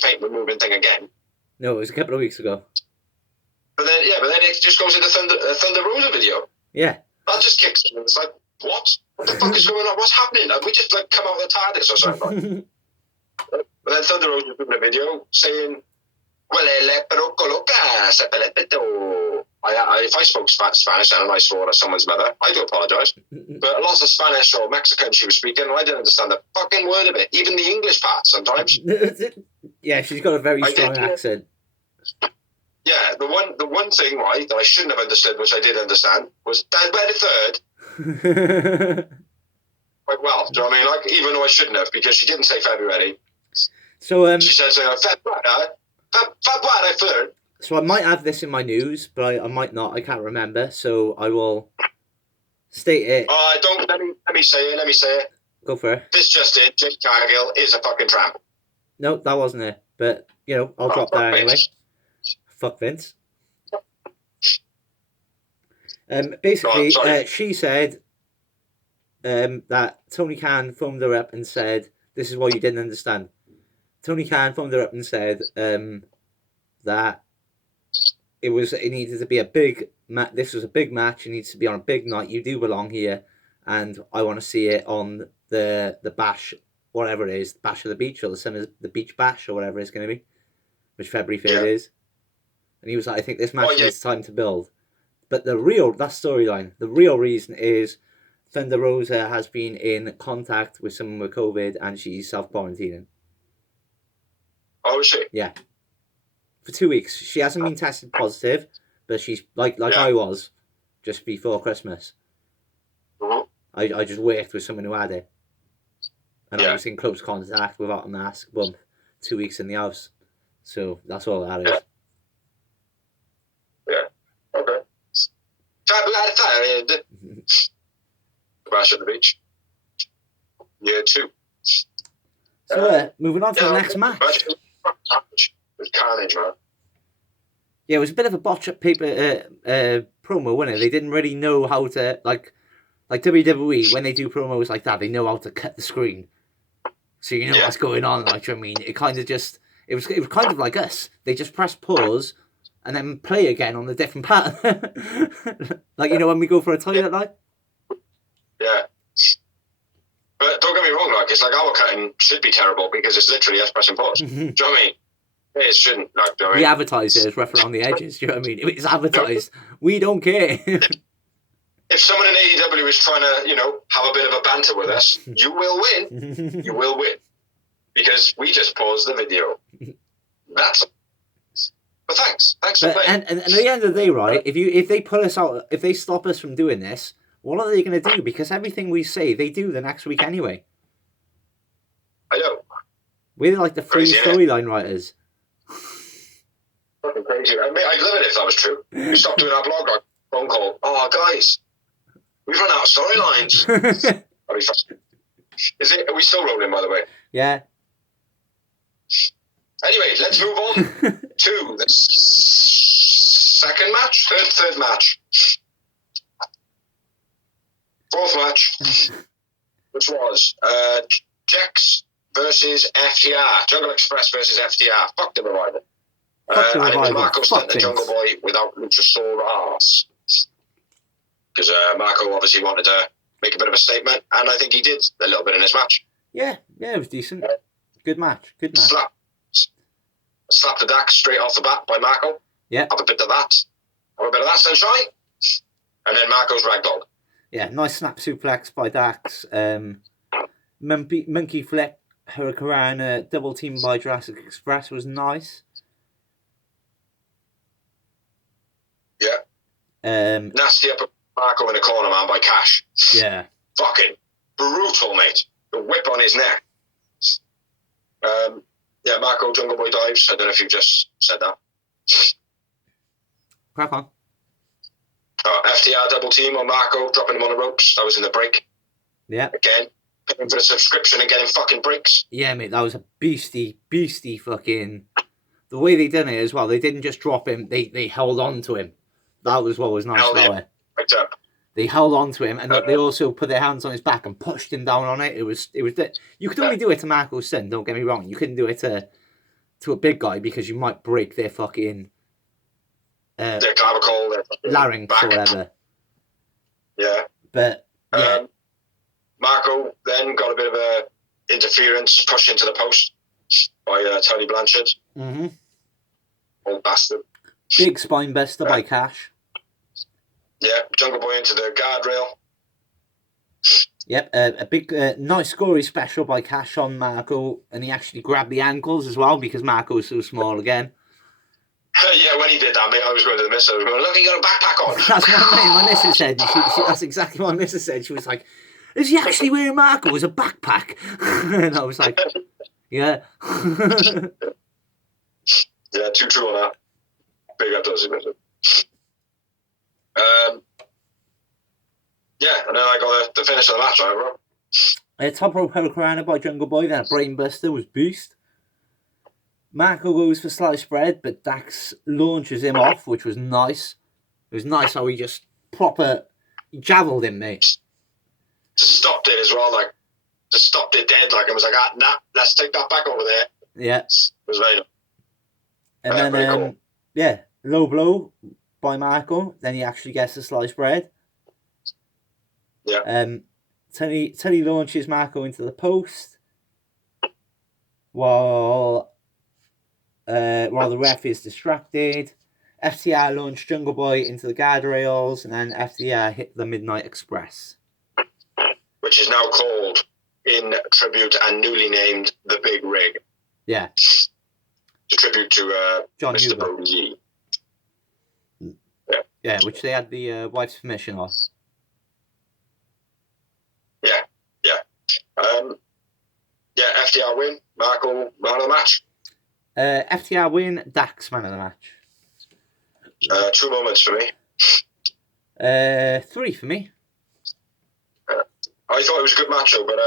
paint removing thing again. No, it was a couple of weeks ago. But then it just goes into Thunder Rosa video. Yeah. That just kicks in. It's like, what? What the fuck is going on? What's happening? Have we just like come out of the TARDIS or something? But then Thunder Rosa was doing a video saying, pero coloca se peleto. If I spoke Spanish and I swore at someone's mother, I do apologise. But lots of Spanish or Mexican she was speaking, and I didn't understand a fucking word of it. Even the English part sometimes. Yeah, she's got a very strong accent. Yeah, the one thing, right, that I shouldn't have understood, which I did understand, was February 3rd. Like, well, do you know what I mean? Like, even though I shouldn't have, because she didn't say February. So, she said February 3rd. So I might have this in my news, but I might not. I can't remember, so I will state it. Let me say it. Go for it. This just in, Jake Cargill is a fucking tramp. No, that wasn't it. But, I'll drop that anyway. Fuck Vince. Basically, she said that Tony Khan phoned her up and said, this is what you didn't understand. Tony Khan phoned her up and said that it needed to be a big match. This was a big match. It needs to be on a big night. You do belong here, and I want to see it on the bash, whatever it is, the Bash of the Beach, or the Beach Bash, or whatever it's going to be, which February 3rd is. And he was like, I think this match needs time to build. But that storyline, the real reason is Thunder Rosa has been in contact with someone with COVID, and she's self-quarantining. Oh, is she? Yeah. For 2 weeks. She hasn't been tested positive, but she's like I was just before Christmas. Mm-hmm. I just worked with someone who had it. And I was in close contact without a mask. 2 weeks in the house. So that's all that is. Yeah. Okay. February 3rd. Bash at the Beach. Year 2. So moving on to the next match. It was carnage, man. Yeah, it was a bit of a botch up paper promo, wasn't it? They didn't really know how to like WWE when they do promos like that. They know how to cut the screen, so you know what's going on. Like, I mean, it kind of just it was kind of like us. They just press pause and then play again on the different pattern. Like, when we go for a toilet, like. Yeah. But don't get me wrong, like, it's like our cutting should be terrible because it's literally us pressing pause. Do you know what I mean? It shouldn't. Like, do you know what I mean? We advertise it as rough around the edges. Do you know what I mean? If it's advertised, we don't care. If someone in AEW is trying to, have a bit of a banter with us, you will win. You will win. Because we just paused the video. That's... But thanks. Thanks for playing. And at the end of the day, right, if they pull us out, if they stop us from doing this, what are they going to do? Because everything we say, they do the next week anyway. I know. We're like the free storyline writers. Fucking crazy. I'd love it if that was true. We stopped doing our blog, like, phone call. Oh, guys, we've run out of storylines. That'd be fun. Are we still rolling, by the way? Yeah. Anyway, let's move on to the second match? Third match. Fourth match, which was Jex versus FTR. Jungle Express versus FTR. Fuck the Revival. And it was Marco sent the Jungle Boy without Luchasaurus. Because Marco obviously wanted to make a bit of a statement, and I think he did a little bit in his match. Yeah, it was decent. Good match. Slap the Dax straight off the bat by Marco. Yeah. Have a bit of that, sunshine. And then Marco's ragdoll. Yeah, nice snap suplex by Dax. Monkey flip, Hurricane, double team by Jurassic Express was nice. Yeah. Nasty up Marco in the corner, man, by Cash. Yeah. Fucking brutal, mate. The whip on his neck. Yeah, Marco Jungle Boy dives. I don't know if you've just said that. Crack on. FTR double team on Marco, dropping him on the ropes. That was in the break. Yeah. Again, paying for a subscription and getting fucking breaks. Yeah, mate, that was a beastie fucking... The way they done it as well, they didn't just drop him, they held on to him. That was what was nice about it. Right up. They held on to him, and they also put their hands on his back and pushed him down on it. It was. You could only do it to Marco's son. Don't get me wrong. You couldn't do it to a big guy because you might break their fucking their clavicle, their larynx back. or whatever. Yeah. But yeah. Marco then got a bit of a interference, pushed into the post by Tony Blanchard. Mm-hmm. Old bastard. Big spine buster by Cash. Yeah, Jungle Boy into the guardrail. Yep, a big, nice gory special by Cash on Marco, and he actually grabbed the ankles as well because Marco was so small again. Yeah, when he did that, mate, I was going to the missus. I was going, look, he got a backpack on. That's what my missus said. That's exactly what my missus said. She was like, is he actually wearing Marco as a backpack? And I was like, yeah. Yeah, too true on that. Big up those missus. Yeah, and then I got the finish of the match, right, bro? Top rope hurricanrana by Jungle Boy, then a brainbuster was beast. Marco goes for slice spread, but Dax launches him off, which was nice. It was nice how he just he javeled him, mate. Just stopped it as well, like, just stopped it dead, like, it was like, nah, let's take that back over there. Yeah. It was very nice. And then, cool. Yeah, low blow by Marco, then he actually gets the slice bread. Yeah. Teddy launches Marco into the post while the ref is distracted. FTR launched Jungle Boy into the guardrails, and then FTR hit the Midnight Express, which is now called, in tribute and newly named, the Big Rig. Yeah. It's a tribute to John Mr. Huber. Brody. Yeah, which they had the wife's permission of. Yeah, FTR win. Marco, man of the match. FTR win. Dax, man of the match. 2 moments for me. 3 for me. I thought it was a good match, though, but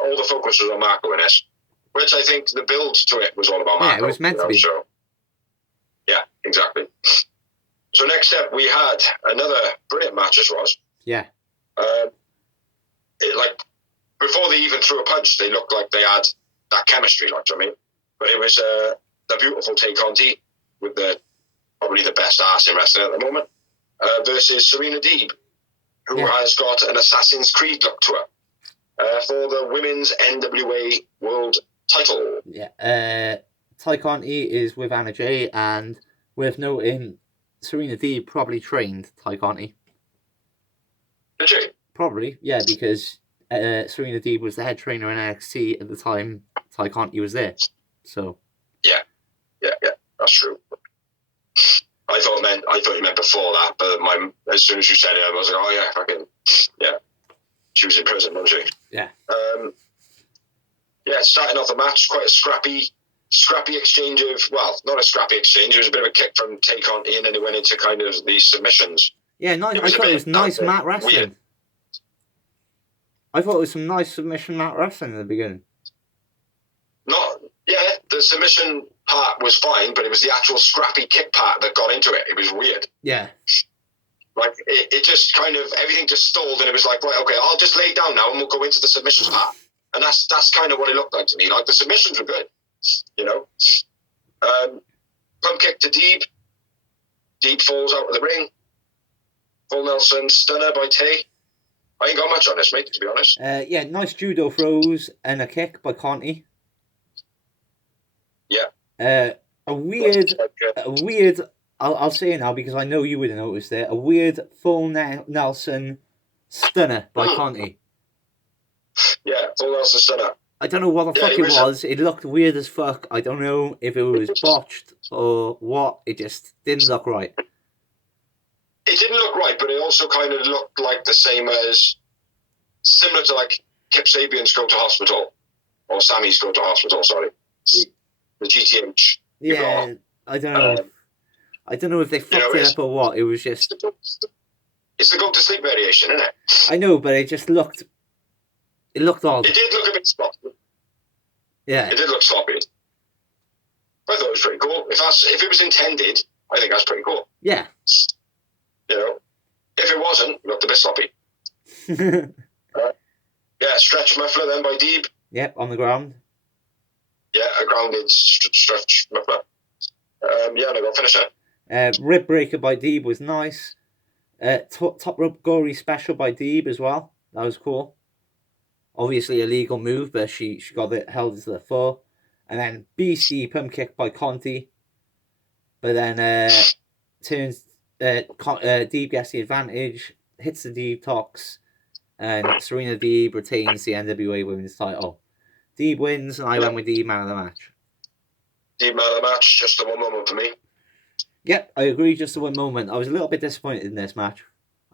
all the focus was on Marco in this, which I think the build to it was all about Marco. Yeah, it was meant to be. So, yeah, exactly. So next step, we had another brilliant match, as was. Yeah. Before they even threw a punch, they looked like they had that chemistry, like, do you know what I mean? But it was the beautiful Tay Conti with probably the best ass in wrestling at the moment versus Serena Deeb, who has got an Assassin's Creed look to her for the women's NWA World title. Yeah. Tay Conti is with Anna Jay, and worth noting, Serena Deeb probably trained Tay Conti. Did she? Probably, yeah, because Serena Deeb was the head trainer in NXT at the time Tay Conti was there. So. Yeah, that's true. I thought you meant before that, but as soon as you said it, I was like, oh yeah, fucking yeah. She was in prison, wasn't she? Yeah. Starting off the match, quite a scrappy exchange of, well, not a scrappy exchange. It was a bit of a kick from Tay Conti, and then it went into kind of these submissions. Yeah, nice. I thought it was nice mat wrestling. Weird. I thought it was some nice submission mat wrestling in the beginning. The submission part was fine, but it was the actual scrappy kick part that got into it. It was weird. Yeah. Like, it just kind of, everything just stalled, and it was like, right, okay, I'll just lay down now, and we'll go into the submissions part. And that's kind of what it looked like to me. Like, the submissions were good, you know. Pump kick to Deeb. Deeb falls out of the ring. Full Nelson stunner by Tay. I ain't got much on this, mate, to be honest. Nice judo throws and a kick by Conti. Yeah. A weird. I'll say it now because I know you would have noticed it. A weird full Nelson stunner by Conti. Yeah, full Nelson stunner. I don't know what the fuck it was. It looked weird as fuck. I don't know if it was botched or what. It just didn't look right. It didn't look right, but it also kind of looked like the same as, similar to like Kip Sabian's Go to Hospital, or Sammy's Go to Hospital, sorry. The GTH. Yeah, I don't know. I don't know if they fucked it up or what. It was just... It's the Go to Sleep variation, isn't it? I know, but it just looked It looked odd. It did look a bit sloppy. Yeah. It did look sloppy. I thought it was pretty cool. If it was intended, I think that's pretty cool. Yeah. You know, if it wasn't, it looked a bit sloppy. Yeah, stretch muffler then by Deeb. Yep, on the ground. Yeah, a grounded stretch muffler. Yeah, and I got finisher. Rib breaker by Deeb was nice. Top rope gory special by Deeb as well. That was cool. Obviously a legal move, but she got it held to the floor. And then BC pump kick by Conti. But then turns Deeb gets the advantage, hits the Deeb tox, and Serena Deeb retains the NWA Women's title. Deeb wins, and I went with Deeb man of the match. Deeb man of the match, just the one moment for me. Yep, I agree, just the one moment. I was a little bit disappointed in this match.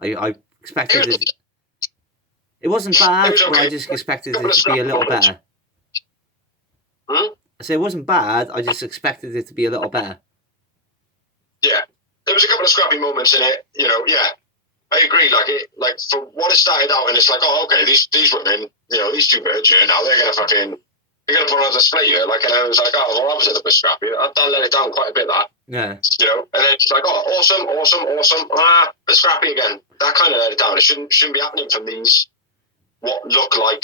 I expected it. It wasn't bad, but I just expected it to be a little better. I say it wasn't bad, I just expected it to be a little better. Yeah, there was a couple of scrappy moments in it, you know, yeah. I agree, like for what it started out, and it's like, oh, okay, these women, you know, these two birds here, now they're going to put on a display here, like, and I was like, oh, well, that was a little bit scrappy. That let it down quite a bit, that. Yeah. You know, and then it's like, oh, awesome, bit scrappy again. That kind of let it down. It shouldn't be happening from these, what look like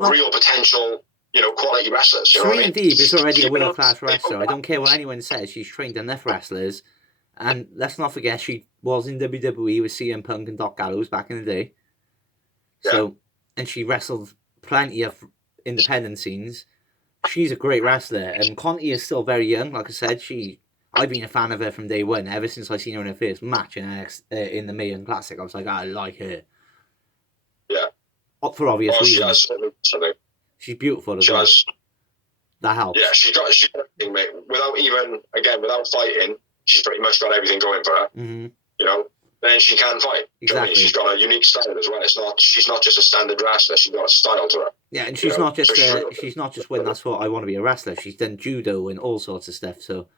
real potential, you know, quality wrestlers. You know what I mean? Deeb is already a world-class wrestler. I don't care what anyone says, she's trained enough wrestlers. And let's not forget, she was in WWE with CM Punk and Doc Gallows back in the day. Yeah. So, and she wrestled plenty of independent scenes. She's a great wrestler. And Conti is still very young. Like I said, I've been a fan of her from day one. Ever since I seen her in her first match in the Mayan Classic, I was like, I like her. Yeah. For obvious reasons. She has something. She's beautiful as well. That helps. Yeah, she's got everything, mate. Without fighting, she's pretty much got everything going for her. Mm-hmm. You know, then she can fight. Exactly. You know what I mean? She's got a unique style as well. She's not just a standard wrestler. She's got a style to her. Yeah, and she's not just when that's what I want to be a wrestler. She's done judo and all sorts of stuff. So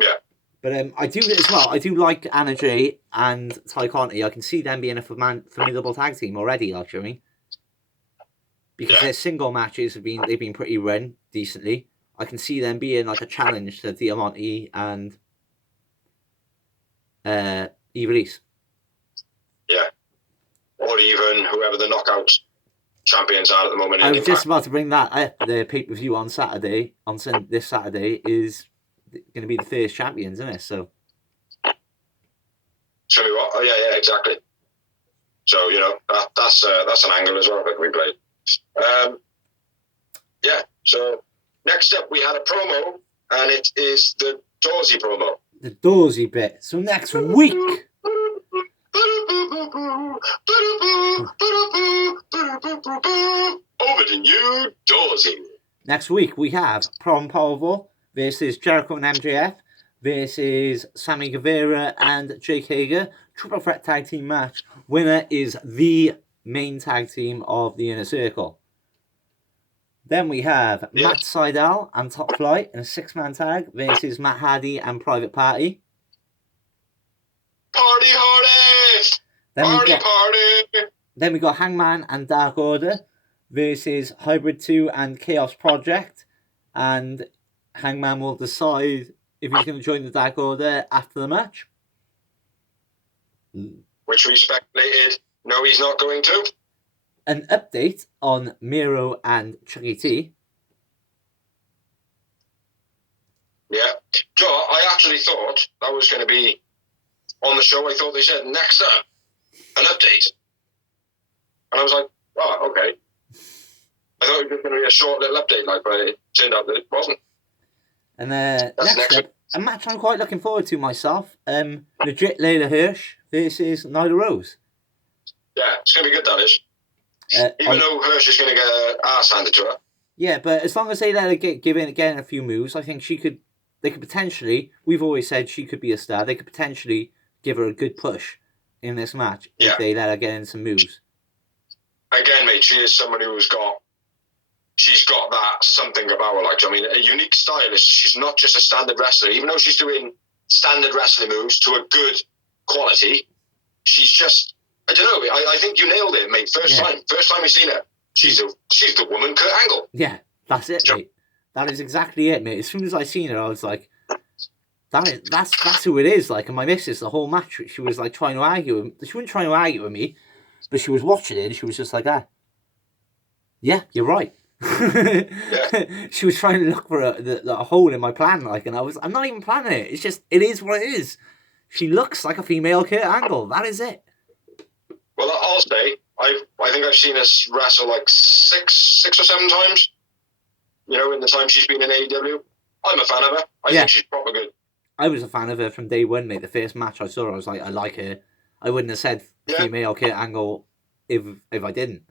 yeah. But I do as well. I do like Anna Jay and Ty Conti. I can see them being a formidable tag team already. Actually, because their single matches they've been pretty run decently. I can see them being like a challenge to Diamante and Ivelisse. Yeah. Or even whoever the knockout champions are at the moment. I was just about to bring that up. The pay-per-view on Saturday, this Saturday, is going to be the first champions, isn't it? So. Show me what? Oh, yeah, exactly. So, you know, that's an angle as well that we played. Yeah, so next up we had a promo, and it is the Dorsey promo. The Dorsey bit. So next week... Over to you, Dorsey. Next week we have Prom Powerful versus Jericho and MJF versus Sammy Guevara and Jake Hager. Triple threat tag team match. Winner is the main tag team of the Inner Circle. Then we have Matt Sydal and Top Flight in a 6-man tag versus Matt Hardy and Private Party. Party hardy! Party! Then we got Hangman and Dark Order versus Hybrid 2 and Chaos Project. And Hangman will decide if he's going to join the Dark Order after the match. Which we speculated, no, he's not going to. An update on Miro and Chucky T. Yeah. Joe, I actually thought that was going to be on the show. I thought they said, next up, an update. And I was like, oh, okay. I thought it was going to be a short little update, but it turned out that it wasn't. And next up, a match I'm quite looking forward to myself. Legit Layla Hirsch versus Nyla Rose. Yeah, it's going to be good, that is. Even though Hirsch is going to get her ass handed to her. Yeah, but as long as they let her give in again a few moves, I think they could potentially, we've always said she could be a star, they could potentially give her a good push in this match if they let her get in some moves. Again, mate, she is someone she's got that something about her, I mean, a unique style. She's not just a standard wrestler. Even though she's doing standard wrestling moves to a good quality, she's just I don't know. I think you nailed it, mate. First time we seen her. She's the woman Kurt Angle. Yeah, that's it, mate. That is exactly it, mate. As soon as I seen her, I was like, that's who it is. Like, and my missus, the whole match, she was like trying to argue. She wasn't trying to argue with me, but she was watching it and she was just like, yeah, you're right. She was trying to look for a hole in my plan, like, and I'm not even planning it. It's just, it is what it is. She looks like a female Kurt Angle. That is it. Well, I'll say, I think I've seen us wrestle like six or seven times. You know, in the time she's been in AEW. I'm a fan of her. I think she's proper good. I was a fan of her from day one, mate. The first match I saw her, I was like, I like her. I wouldn't have said female Kurt Angle if I didn't.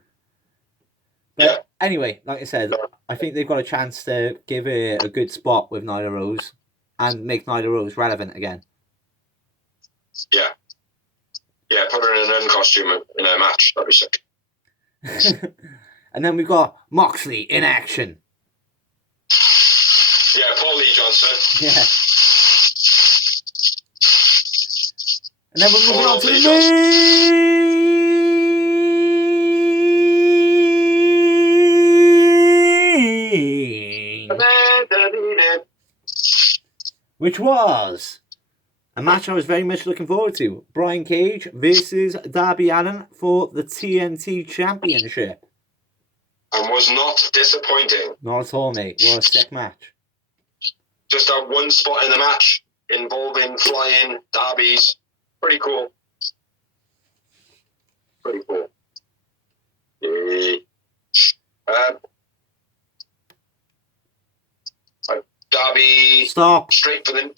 But anyway, like I said, I think they've got a chance to give her a good spot with Nyla Rose and make Nyla Rose relevant again. Yeah. Yeah, put her in an costume in a match. That'd be sick. And then we've got Moxley in action. Yeah, Paul Lee Johnson. Yeah. And then we're moving on to the main, which was a match I was very much looking forward to. Brian Cage versus Darby Allin for the TNT Championship. And was not disappointing. Not at all, mate. What a sick match. Just that one spot in the match involving flying Darby's. Pretty cool. Pretty cool. Darby. Stop. Straight for in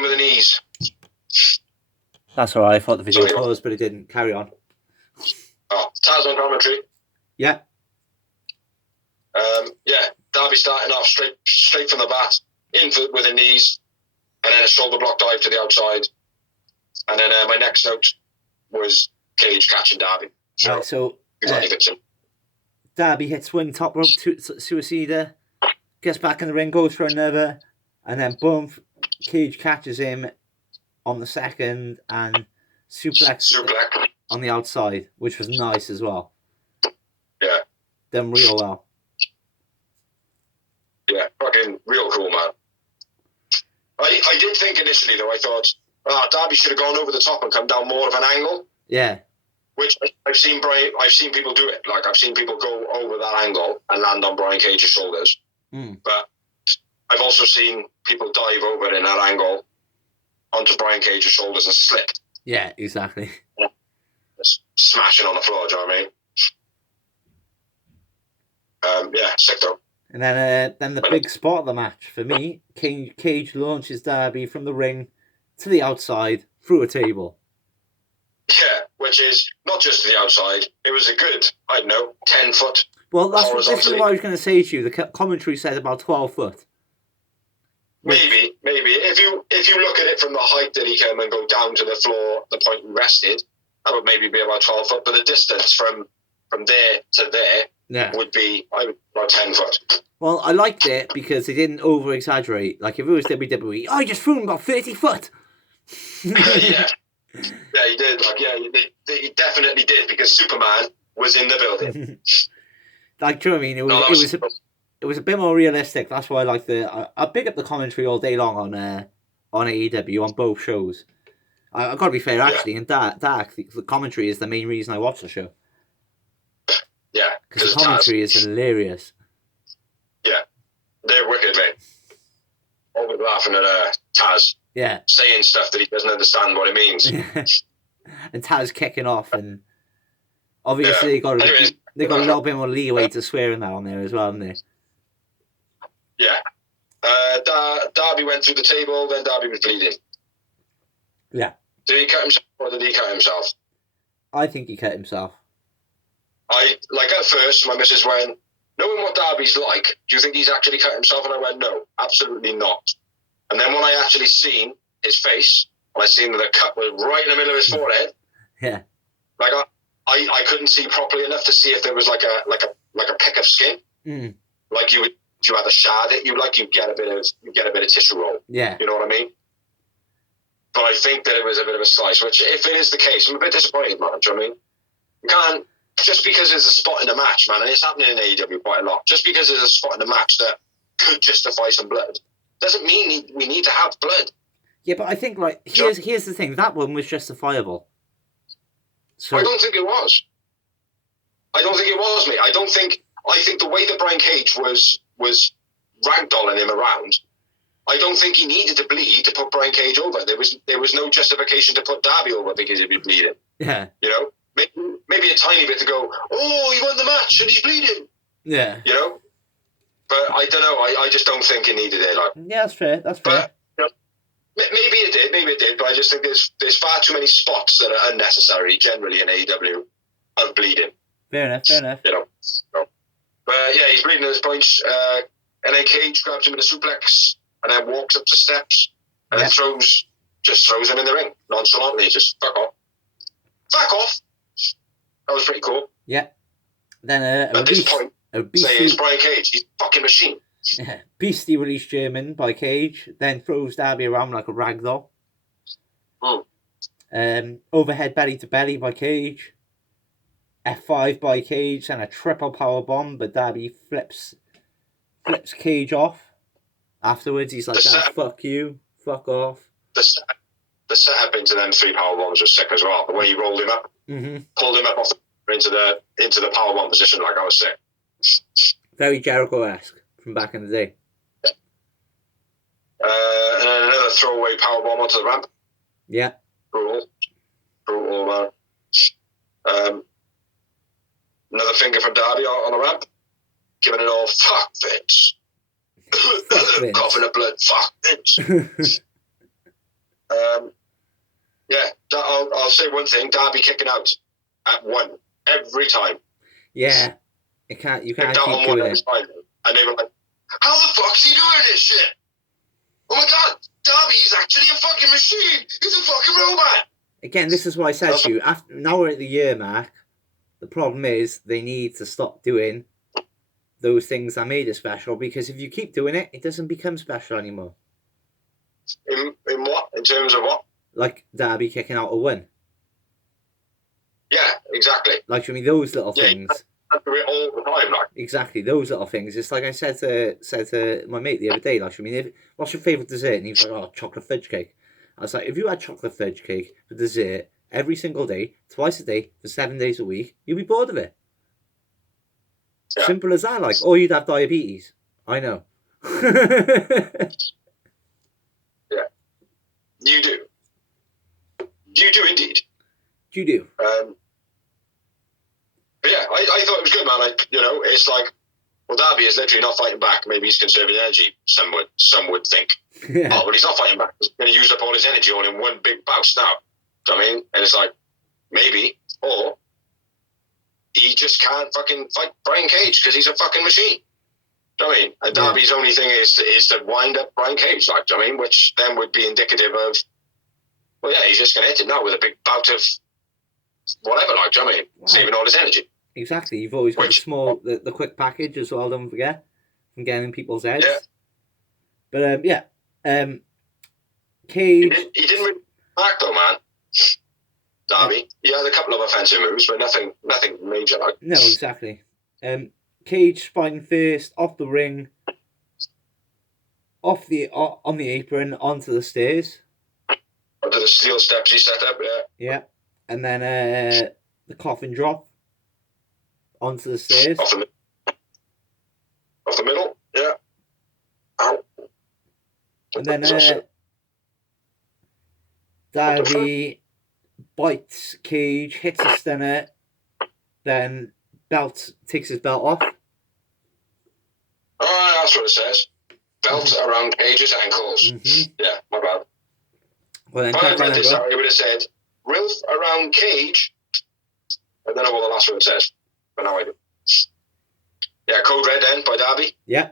with the knees. That's alright. I thought the video paused, but it didn't. Carry on. Oh, Taz on commentary. Yeah. Darby starting off straight from the bat, with the knees, and then a shoulder block dive to the outside. And then my next note was Cage catching Darby. So Darby hits one top rope suicider, gets back in the ring, goes for another, and then boom, Cage catches him on the second and suplex on the outside, which was nice as well. Yeah. Done real well. Yeah, fucking real cool, man. I did think initially, though, I thought, Darby should have gone over the top and come down more of an angle. Yeah. Which I've seen people do it. Like, I've seen people go over that angle and land on Brian Cage's shoulders. But I've also seen people dive over in that angle onto Brian Cage's shoulders and slip. Yeah, exactly. Just smashing on the floor, do you know what I mean? Sick though. And then the big spot of the match for me, Cage launches Darby from the ring to the outside through a table. Yeah, which is not just to the outside. It was a good, 10 foot. Well, this is what I was going to say to you. The commentary said about 12 foot. Maybe. If you look at it from the height that he came and go down to the floor, the point he rested, that would maybe be about 12 foot. But the distance from there to there would be about 10 foot. Well, I liked it because they didn't over-exaggerate. Like, if it was WWE, I just threw him about 30 foot. Yeah, he did. Like, he definitely did because Superman was in the building. Like, do you know what I mean? It was a bit more realistic. That's why I like I pick up the commentary all day long on AEW on both shows. I've got to be fair, actually, and the commentary is the main reason I watch the show. Yeah, because the commentary is hilarious. Yeah, they're wicked, mate. Always laughing at Taz. Yeah, saying stuff that he doesn't understand what it means. And Taz kicking off, and obviously they got a little bit more leeway to swear in that on there as well, haven't they? Yeah. Darby went through the table, then Darby was bleeding. Yeah. Did he cut himself or did he cut himself? I think he cut himself. At first, my missus went, knowing what Darby's like, do you think he's actually cut himself? And I went, no, absolutely not. And then when I actually seen his face, and I seen that the cut was right in the middle of his forehead, like I couldn't see properly enough to see if there was like a pick of skin. Like you would, if you had to shard it, you get a bit of tissue roll. Yeah. You know what I mean? But I think that it was a bit of a slice, which if it is the case, I'm a bit disappointed, man. Do you know what I mean? You can't, just because there's a spot in the match, man, and it's happening in AEW quite a lot, just because there's a spot in the match that could justify some blood, doesn't mean we need to have blood. Yeah, but I think, like, here's the thing. That one was justifiable. So I don't think it was. I don't think it was, mate. I think the way that Brian Cage was ragdolling him around, I don't think he needed to bleed to put Brian Cage over. There was no justification to put Darby over because he'd be bleeding. Yeah. You know? Maybe a tiny bit to go, oh, he won the match and he's bleeding. Yeah. You know? But I don't know. I just don't think he needed it. Like. Yeah, that's fair. That's fair. But, you know, maybe it did. But I just think there's far too many spots that are unnecessary generally in AEW of bleeding. Fair enough. You know? So, but yeah, he's bleeding at this point. And then Cage grabs him in a suplex and then walks up the steps and then throws him in the ring nonchalantly. Just fuck off. Fuck off. That was pretty cool. Yeah. Then at this point, say it's Brian Cage. He's a fucking machine. Beastie release German by Cage, then throws Darby around like a ragdoll. Overhead belly to belly by Cage. F5 by Cage and a triple power bomb, but Darby flips Cage off. Afterwards, he's like, fuck you, fuck off. The setup into them 3 power bombs was sick as well. The way he rolled him up, pulled him up off into the power bomb position, like I was sick. Very Jericho-esque from back in the day. And then another throwaway power bomb onto the ramp. Yeah. Brutal, man. Another finger from Darby on the ramp, giving it all. Fuck Vince. Coughing up blood. Fuck Vince. Yeah, I'll say one thing. Darby kicking out at 1 every time. Yeah, you can't keep doing it. And they were like, "How the fuck's he doing this shit? Oh my god, Darby is actually a fucking machine. He's a fucking robot." Again, this is what I said to you. Now we're at the year mark. The problem is they need to stop doing those things that made it special, because if you keep doing it, it doesn't become special anymore. In what? In terms of what? Like Darby kicking out a win. Yeah, exactly. Like, I mean, those little things. I do it all the time, like. Exactly, those little things. It's like I said to my mate the other day, like, I mean, what's your favourite dessert? And he was like, oh, chocolate fudge cake. I was like, if you had chocolate fudge cake for dessert every single day, twice a day, for 7 days a week, you'd be bored of it. Yeah. Simple as that, like, or you'd have diabetes. I know. Yeah. You do. You do indeed. You do. But yeah, I thought it was good, man. It's like, well, Darby is literally not fighting back. Maybe he's conserving energy, some would think. Yeah. Oh, but he's not fighting back. He's going to use up all his energy all in one big bout now. Do you know what I mean? And it's like, maybe, or he just can't fucking fight Brian Cage because he's a fucking machine. Do you know what I mean? And Darby's only thing is to wind up Brian Cage, like, do you know what I mean? Which then would be indicative of, well, yeah, he's just going to hit it now with a big bout of whatever, like, do you know what I mean? Wow. Saving all his energy. Exactly. You've always got the quick package as well, don't forget, from getting in people's heads. Yeah. But, Cage... He didn't really act though, man. Darby. He had a couple of offensive moves, but nothing major, like. No, exactly. Cage spine first, off the ring, on the apron, onto the stairs. Onto the steel steps he set up, yeah. Yeah. And then the coffin drop onto the stairs. Off the middle, yeah. Ow. And then Darby bites Cage, hits a stunner, then takes his belt off. Oh, that's what it says. Belt around Cage's ankles. Mm-hmm. Yeah, my bad. Well, then, if I had read this out, it would have said, Rilf around Cage. I don't know what the last word says, but now I do. Yeah, Code Red then by Darby. Yeah.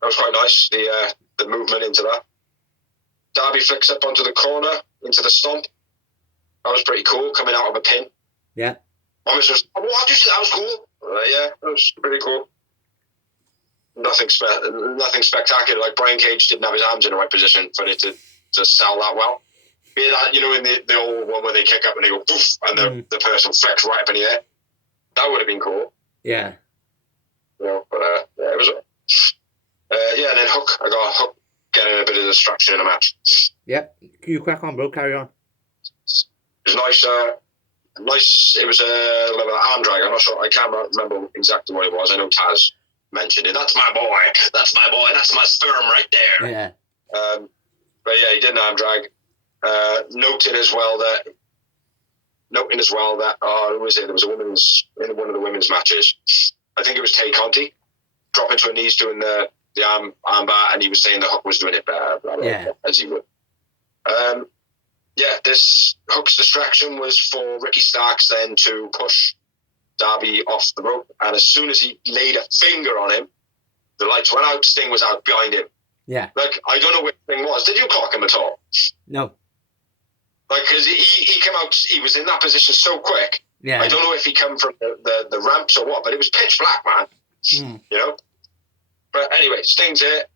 That was quite nice, the movement into that. Darby flicks up onto the corner, into the stomp. That was pretty cool, coming out of a pin. Yeah. Almost just, what did you see? That was cool. Yeah, that was pretty cool. Nothing spectacular. Like Brian Cage didn't have his arms in the right position for it to sell that well. Be that, in the old one where they kick up and they go poof, and the person flicks right up in the air. That would have been cool. Yeah. But it was. And then Hook. I got Hook getting a bit of destruction in a match. Yep. You crack on, bro. Carry on. It was nice. Nice. It was an arm drag. I'm not sure. I can't remember exactly what it was. I know Taz mentioned it. That's my boy. That's my boy. That's my sperm right there. Yeah. But yeah, he did an arm drag. Noting as well that who was it? There was in one of the women's matches. I think it was Tay Conti dropping to her knees doing the arm bar, and he was saying that Hook was doing it better, blah, blah, blah, as he would. This Hook's distraction was for Ricky Starks then to push Darby off the rope, and as soon as he laid a finger on him, the lights went out. Sting was out behind him. Yeah. Like, I don't know where Sting was. Did you clock him at all? No. Like, because he came out, he was in that position so quick. Yeah. I don't know if he came from the ramps or what, but it was pitch black, man. But anyway, Sting's there,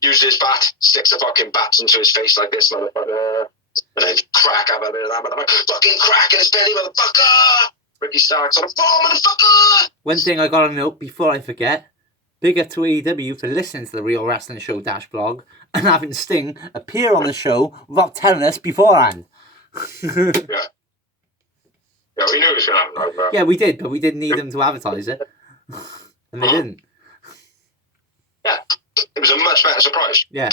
uses his bat, sticks a fucking bat into his face like this, motherfucker. And then crack up a bit of that, motherfucker. Fucking crack in his belly, motherfucker. Ricky Starks on the floor, motherfucker. One thing I gotta note before I forget, big up to AEW for listening to the Real Wrestling Show blog and having Sting appear on the show without telling us beforehand. Yeah, we knew it was going to happen. Yeah, we did, but we didn't need them to advertise it. And they didn't. Yeah, it was a much better surprise. Yeah.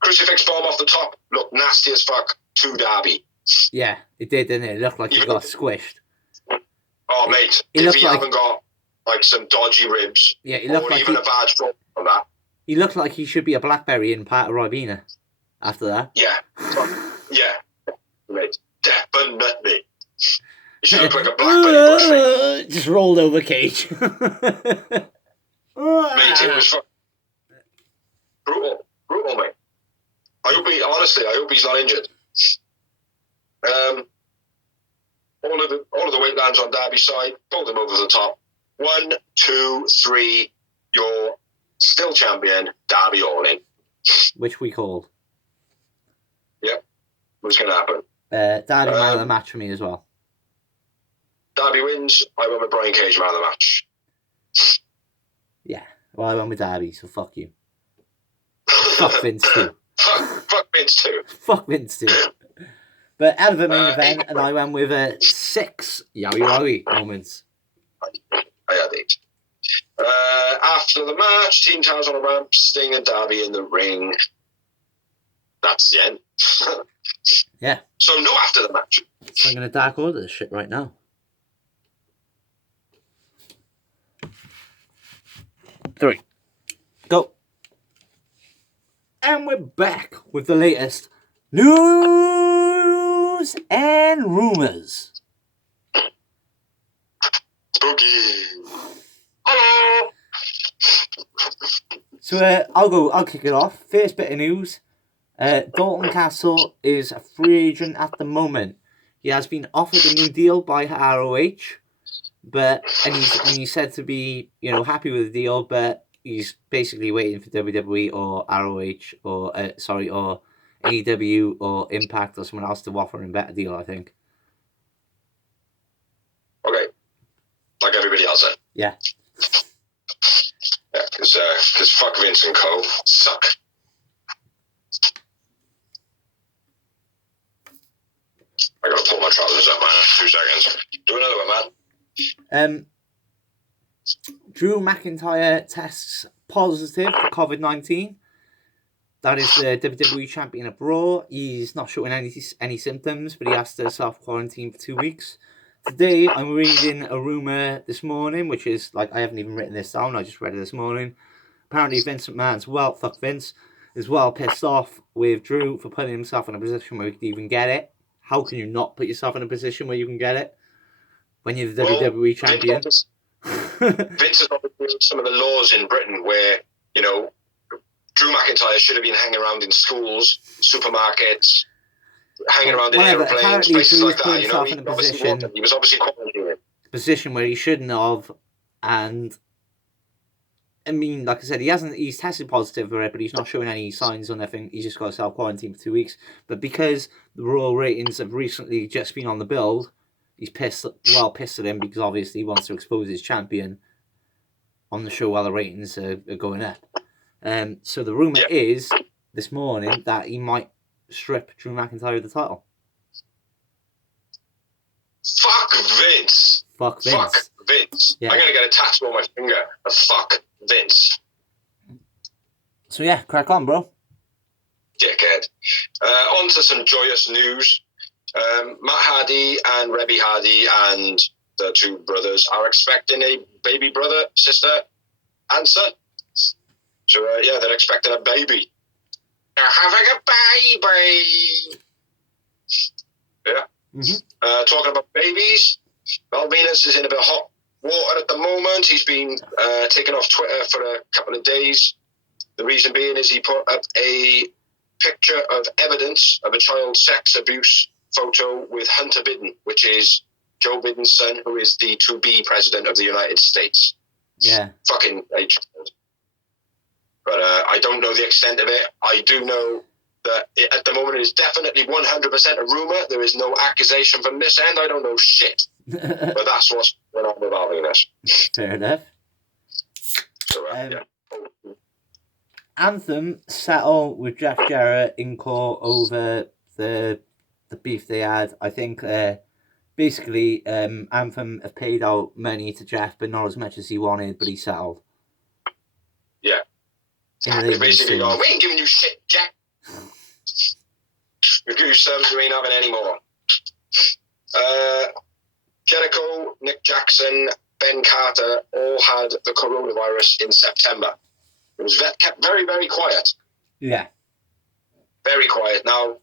Crucifix bomb off the top looked nasty as fuck to Darby. Yeah, it did, didn't it? It looked like he got squished. Oh, mate, if he haven't got like some dodgy ribs, or even a bad drop on that. He looked like he should be a Blackberry in part of Ribena after that. Yeah. Yeah. Mate, definitely. He should look like a Blackberry bush. Just rolled over cage. Mate, it was brutal. Brutal, mate. I hope he's not injured. All of the weight lands on Darby's side, pulled him over the top. 1, 2, 3, you're still champion, Darby all in. Which we called. Yep. What's going to happen? Darby man of the match for me as well. Darby wins, I went with Brian Cage man of the match. Yeah, well I went with Darby, so fuck you. Fuck Vince too. Fuck Vince too. Fuck Vince too. But out of a main event, and I went with 6 yowie moments. I had 8. After the match, Team Taz on a ramp, Sting and Darby in the ring. That's the end. Yeah. So no after the match. So I'm going to dark order this shit right now. 3. Go. And we're back with the latest news and rumors. Spooky. Hello. So I'll kick it off. First bit of news. Dalton Castle is a free agent at the moment. He has been offered a new deal by ROH, and he's said to be happy with the deal, but he's basically waiting for WWE or ROH or AEW or Impact or someone else to offer him a better deal, I think. Okay. Like everybody else then? Yeah. Yeah, because fuck Vince and Co. suck. I gotta pull my trousers up, man. 2 seconds. Do another one, man. Drew McIntyre tests positive for COVID-19. That is the WWE champion of Raw. He's not showing any symptoms, but he has to self-quarantine for 2 weeks. Today, I'm reading a rumour this morning, which is, I haven't even written this down, I just read it this morning. Apparently, Vince McMahon's fuck Vince, is well pissed off with Drew for putting himself in a position where he could even get it. How can you not put yourself in a position where you can get it when you're the WWE champion? Vince has obviously some of the laws in Britain where, Drew McIntyre should have been hanging around in schools, supermarkets, hanging around in aeroplanes, places like that. He was obviously quarantining. Position where he shouldn't have, and I mean, like I said, he's tested positive for it, but he's not showing any signs or nothing. He's just got to self-quarantine for 2 weeks. But because the Royal ratings have recently just been on the build, he's pissed at him because obviously he wants to expose his champion on the show while the ratings are going up. So the rumour is, this morning, that he might strip Drew McIntyre of the title. Fuck Vince. Fuck Vince. Yeah. I'm going to get a tattoo on my finger. Fuck Vince. So yeah, crack on, bro. Dickhead. On to some joyous news. Matt Hardy and Rebby Hardy and the two brothers are expecting a baby brother, sister, and son. So they're expecting a baby. They're having a baby. Yeah. Mm-hmm. Talking about babies, Val Venus is in a bit of hot water at the moment. He's been taken off Twitter for a couple of days. The reason being is he put up a picture of evidence of a child sex abuse photo with Hunter Biden, which is Joe Biden's son, who is the to-be president of the United States. Yeah. Fucking a child. But I don't know the extent of it. I do know that at the moment it is definitely 100% a rumour. There is no accusation from this end. I don't know shit. But that's what's going on with Val Venus. Fair enough. So, Anthem settled with Jeff Jarrett in court over the beef they had. I think basically Anthem have paid out money to Jeff, but not as much as he wanted, but he settled. Yeah. It's basically, we ain't giving you shit, Jack. We give you service you ain't having any more. Jericho, Nick Jackson, Ben Carter all had the coronavirus in September. It was kept very, very quiet. Yeah. Very quiet. Now,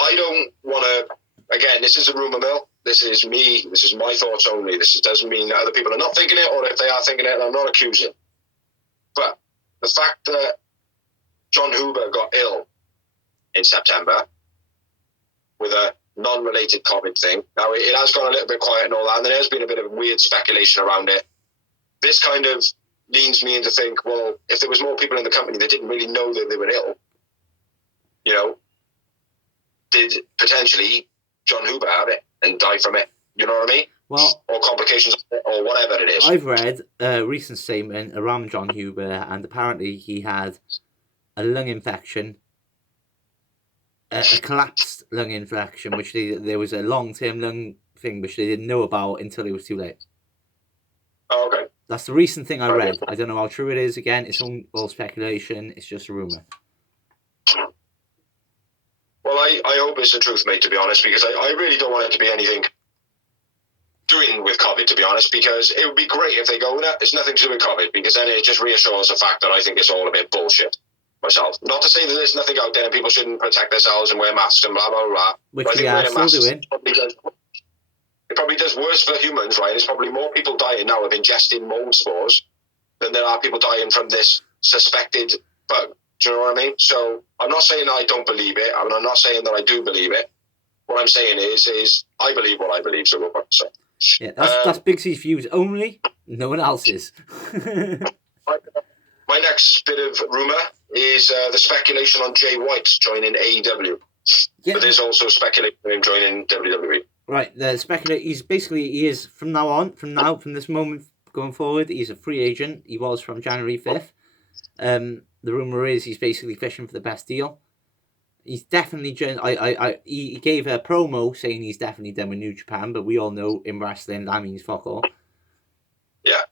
I don't want to... Again, this is a rumour mill. This is me. This is my thoughts only. This doesn't mean that other people are not thinking it, or if they are thinking it, I'm not accusing. But the fact that John Huber got ill in September with a non-related COVID thing. Now, it has gone a little bit quiet and all that, and there has been a bit of weird speculation around it. This kind of leads me in to think, well, if there was more people in the company that didn't really know that they were ill, did potentially John Huber have it and die from it? You know what I mean? Well, or complications, or whatever it is. I've read a recent statement around John Huber, and apparently he had a lung infection, a collapsed lung infection, which there was a long-term lung thing which they didn't know about until it was too late. Oh, okay. That's the recent thing I read. I don't know how true it is. Again, it's all speculation. It's just a rumour. Well, I hope it's the truth, mate, to be honest, because I really don't want it to be anything doing with COVID, to be honest, because it would be great if they go, no, it's nothing to do with COVID, because then it just reassures the fact that I think it's all a bit bullshit myself. Not to say that there's nothing out there and people shouldn't protect themselves and wear masks and blah, blah, blah. Which we are still doing. It probably does worse for humans, right? There's probably more people dying now of ingesting mold spores than there are people dying from this suspected bug. Do you know what I mean? So I'm not saying that I don't believe it. I'm not saying that I do believe it. What I'm saying is I believe what I believe. So yeah, that's Big C's views only. No one else's. My next bit of rumour is the speculation on Jay White joining AEW. Yeah. But there's also speculation of him joining WWE. Right, the he is from this moment going forward, he's a free agent. He was from January 5th. The rumour is he's basically fishing for the best deal. He's definitely he gave a promo saying he's definitely done with New Japan, but we all know in wrestling that means fuck all. Yeah.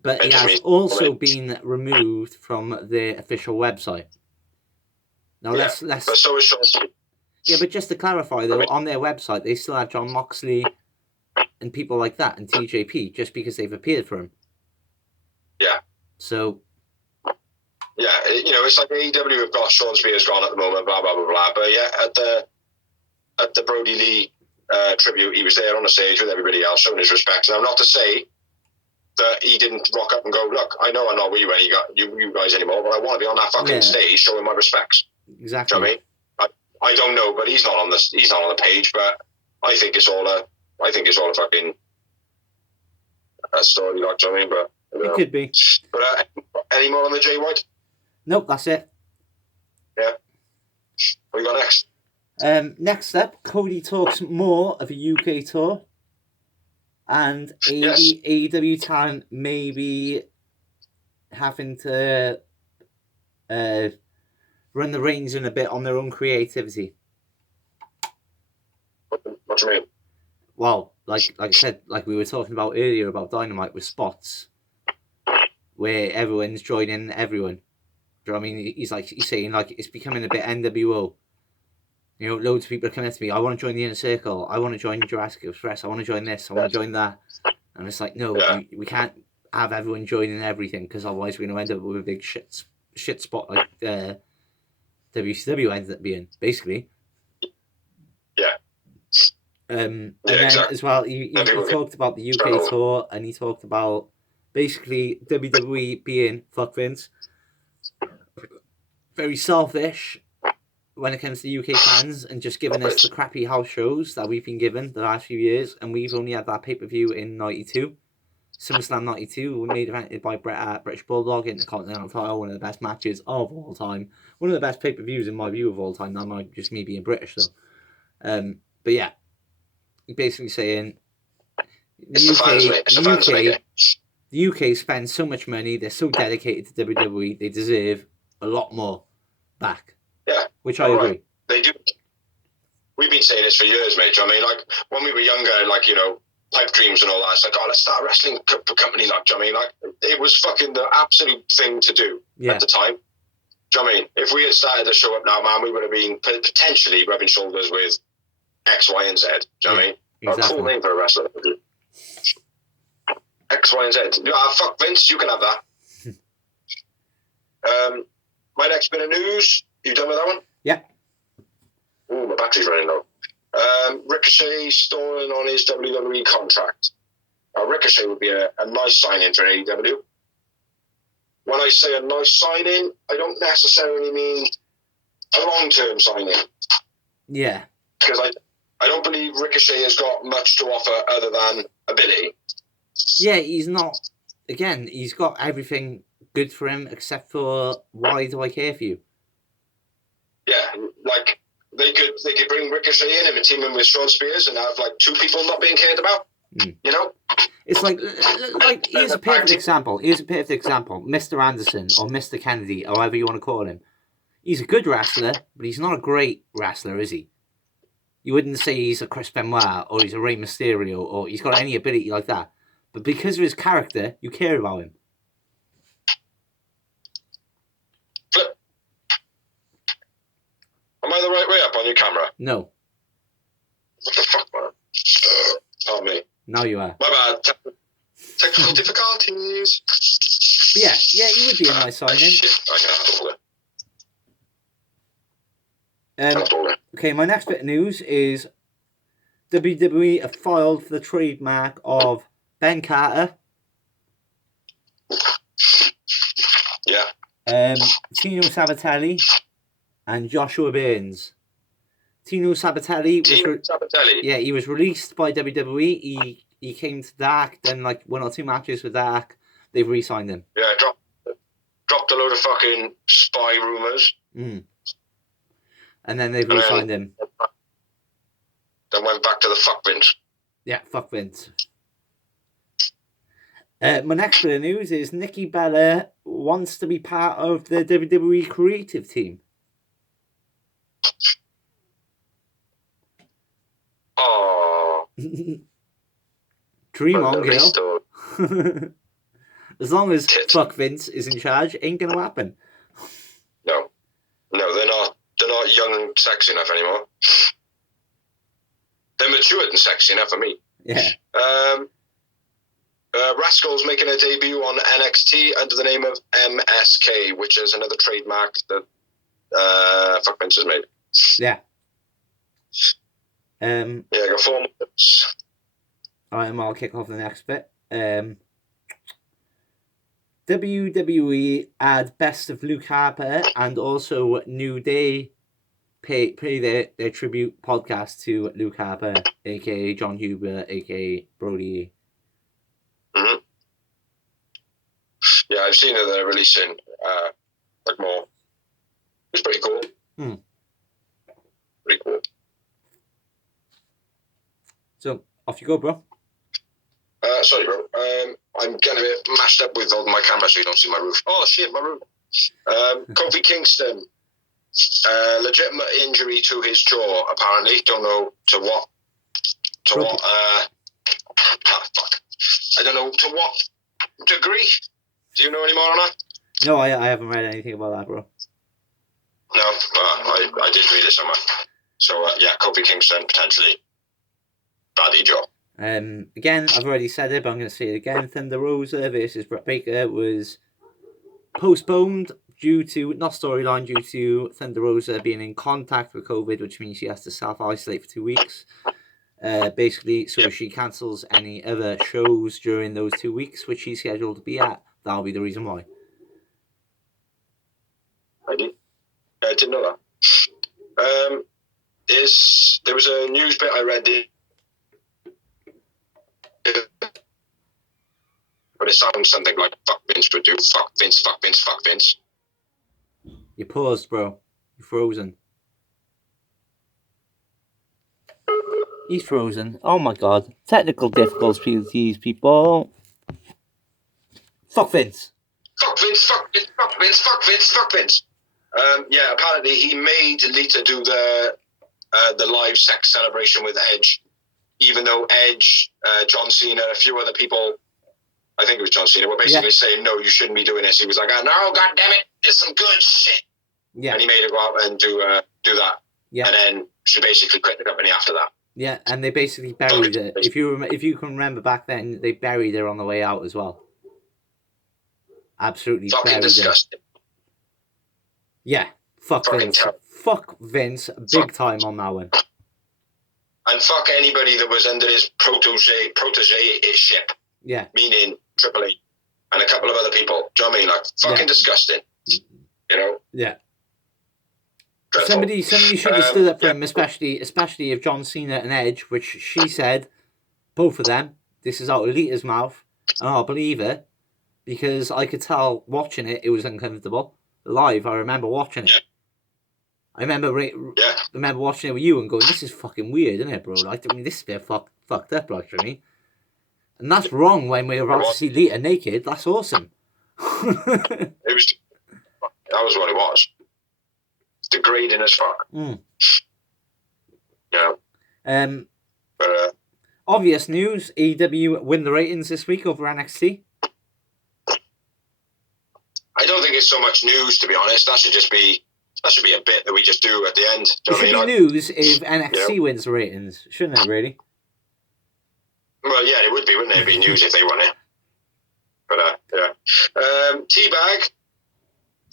But he has also been removed from the official website. Now let's. But so is Sean. Yeah, but just to clarify though, on their website they still have John Moxley and people like that and TJP just because they've appeared for him. Yeah. So. Yeah, it's like AEW have got Sean Spears gone at the moment, blah blah blah blah. But yeah, at the Brody Lee tribute, he was there on the stage with everybody else, showing his respect. Now, not to say that he didn't rock up and go, look, I know I'm not with you guys anymore, but I want to be on that fucking stage showing my respects. Exactly. Do you know what I mean? I don't know, but he's not on the page. But I think it's all a fucking story, like, do you know what I mean? But it could be. But any more on the Jay White? Nope, that's it. Yeah. What we got next? Next up, Cody talks more of a UK tour, and AEW talent maybe having to run the reins in a bit on their own creativity. What do you mean? Well, like I said, like we were talking about earlier about Dynamite with spots, where everyone's joining everyone. Do you know what I mean? He's saying like it's becoming a bit NWO. You know, loads of people are coming up to me. I want to join the Inner Circle. I want to join Jurassic Express. I want to join this. I want to join that. And it's like, no, we can't have everyone joining everything, because otherwise we're going to end up with a big shit spot like WCW ended up being, basically. Yeah. And then exactly. As well, he talked about the UK tour, and he talked about basically WWE being, fuck Vince, very selfish when it comes to UK fans, and just giving us the crappy house shows that we've been given the last few years, and we've only had that pay-per-view in 92. SummerSlam 92, made evented by British Bulldog in the Continental title, one of the best matches of all time. One of the best pay-per-views in my view of all time. That might just me being British, though. But yeah, basically saying the UK spends so much money, they're so dedicated to WWE, they deserve a lot more back. Yeah. Which I agree. Right. They do. We've been saying this for years, mate. I mean, like, when we were younger, like, you know, pipe dreams and all that, it's like, oh, let's start a wrestling company, like, do you know what I mean? Like, it was fucking the absolute thing to do at the time. Do you know what I mean? If we had started the show up now, man, we would have been potentially rubbing shoulders with X, Y, and Z. Do you know what I mean? Exactly. A cool name for a wrestler. X, Y, and Z. Fuck Vince, you can have that. My next bit of news, you done with that one? Yeah. Ooh, my battery's running low. Ricochet stalling on his WWE contract. Ricochet would be a nice signing for AEW. When I say a nice signing, I don't necessarily mean a long-term signing. Yeah. Because I don't believe Ricochet has got much to offer other than ability. Yeah, he's not. Again, he's got everything good for him except for, why do I care for you? Yeah, like they could bring Ricochet in and team him with Shawn Spears and have like two people not being cared about. You know, it's like here's a perfect example. Mr. Anderson or Mr. Kennedy, or however you want to call him. He's a good wrestler, but he's not a great wrestler, is he? You wouldn't say he's a Chris Benoit or he's a Rey Mysterio or he's got any ability like that. But because of his character, you care about him. Flip. Am I the right way up on your camera? No. What the fuck, man? Pardon me. Now you are. My bad. Technical difficulties. But yeah, he would be a nice signing. Okay, my next bit of news is WWE have filed for the trademark of Ben Carter. Yeah. Tino Sabatelli and Joshua Burns. Tino Sabatelli. Yeah, he was released by WWE. He came to Dark, then like 1 or 2 matches with Dark. They've re-signed him. Yeah, dropped a load of fucking spy rumours. And then they've re-signed him. Then went back to the fuck Vince. Yeah, fuck Vince. My next bit of news is Nikki Bella wants to be part of the WWE creative team. Oh. Dream on, girl. As long as fuck Vince is in charge, ain't gonna happen. No, they're not young and sexy enough anymore. They're matured and sexy enough for me. Yeah. Rascal's making a debut on NXT under the name of MSK, which is another trademark that fuck Vince has made. Yeah. I got 4 minutes. Alright, I'll kick off the next bit. WWE add Best of Luke Harper and also New Day pay their tribute podcast to Luke Harper, aka John Huber, aka Brody. Mm-hmm. Yeah, I've seen that they're releasing like more. It's pretty cool. Pretty cool. So off you go, bro. Sorry, bro. I'm getting a bit mashed up with all my camera, so you don't see my roof. Oh shit, my roof. Kofi Kingston, legitimate injury to his jaw. Apparently, don't know to what. Fuck. I don't know to what degree. Do you know any more on that? No, I haven't read anything about that, bro. No, but I did read it somewhere. So yeah, Kofi Kingston potentially baddie jaw. Again, I've already said it, but I'm going to say it again. Thunder Rosa versus Brett Baker was postponed due to, not storyline, due to Thunder Rosa being in contact with COVID, which means she has to self-isolate for 2 weeks. Basically, so if she cancels any other shows during those 2 weeks, which she's scheduled to be at, that'll be the reason why. I didn't know that. There was a news bit I read, but it sounds something like "fuck Vince" would do. Fuck Vince, fuck Vince, fuck Vince. You paused, bro. You're frozen. He's frozen. Oh my god. Technical difficulties, people. Fuck Vince. Fuck Vince, fuck Vince, fuck Vince, fuck Vince, fuck Vince. Yeah, apparently he made Lita do the live sex celebration with Edge, even though Edge, John Cena, a few other people, I think it was John Cena, were basically saying, no, you shouldn't be doing this. He was like, oh, no, God damn it, there's some good shit. Yeah. And he made her go out and do that. Yeah. And then she basically quit the company after that. Yeah, and they basically buried her. If you can remember back then, they buried her on the way out as well. Absolutely fucking buried disgusting. her. Yeah, fuck Vince. Fuck Vince, big time on that one. And fuck anybody that was under his protege-ship. Yeah. Meaning Triple H and a couple of other people. Do you know what I mean? Like, fucking disgusting. You know? Yeah. Dreadful. Somebody should have stood up for him, especially if John Cena and Edge, which she said, both of them, this is out of Lita's mouth, and I'll believe it, because I could tell watching it was uncomfortable. Live, I remember watching it. Yeah. I remember watching it with you and going, this is fucking weird, isn't it, bro? Like, I mean, this is a bit fucked up, like, for me. And that's wrong when we're about to see Lita naked. That's awesome. That was what it was. It's degrading as fuck. Yeah. But, obvious news, AEW win the ratings this week over NXT. I don't think it's so much news, to be honest. That should be a bit that we just do at the end. It should be news if NXT wins the ratings, shouldn't it, really? Well, yeah, it would be, wouldn't it? It'd be news if they won it. But, yeah. Teabag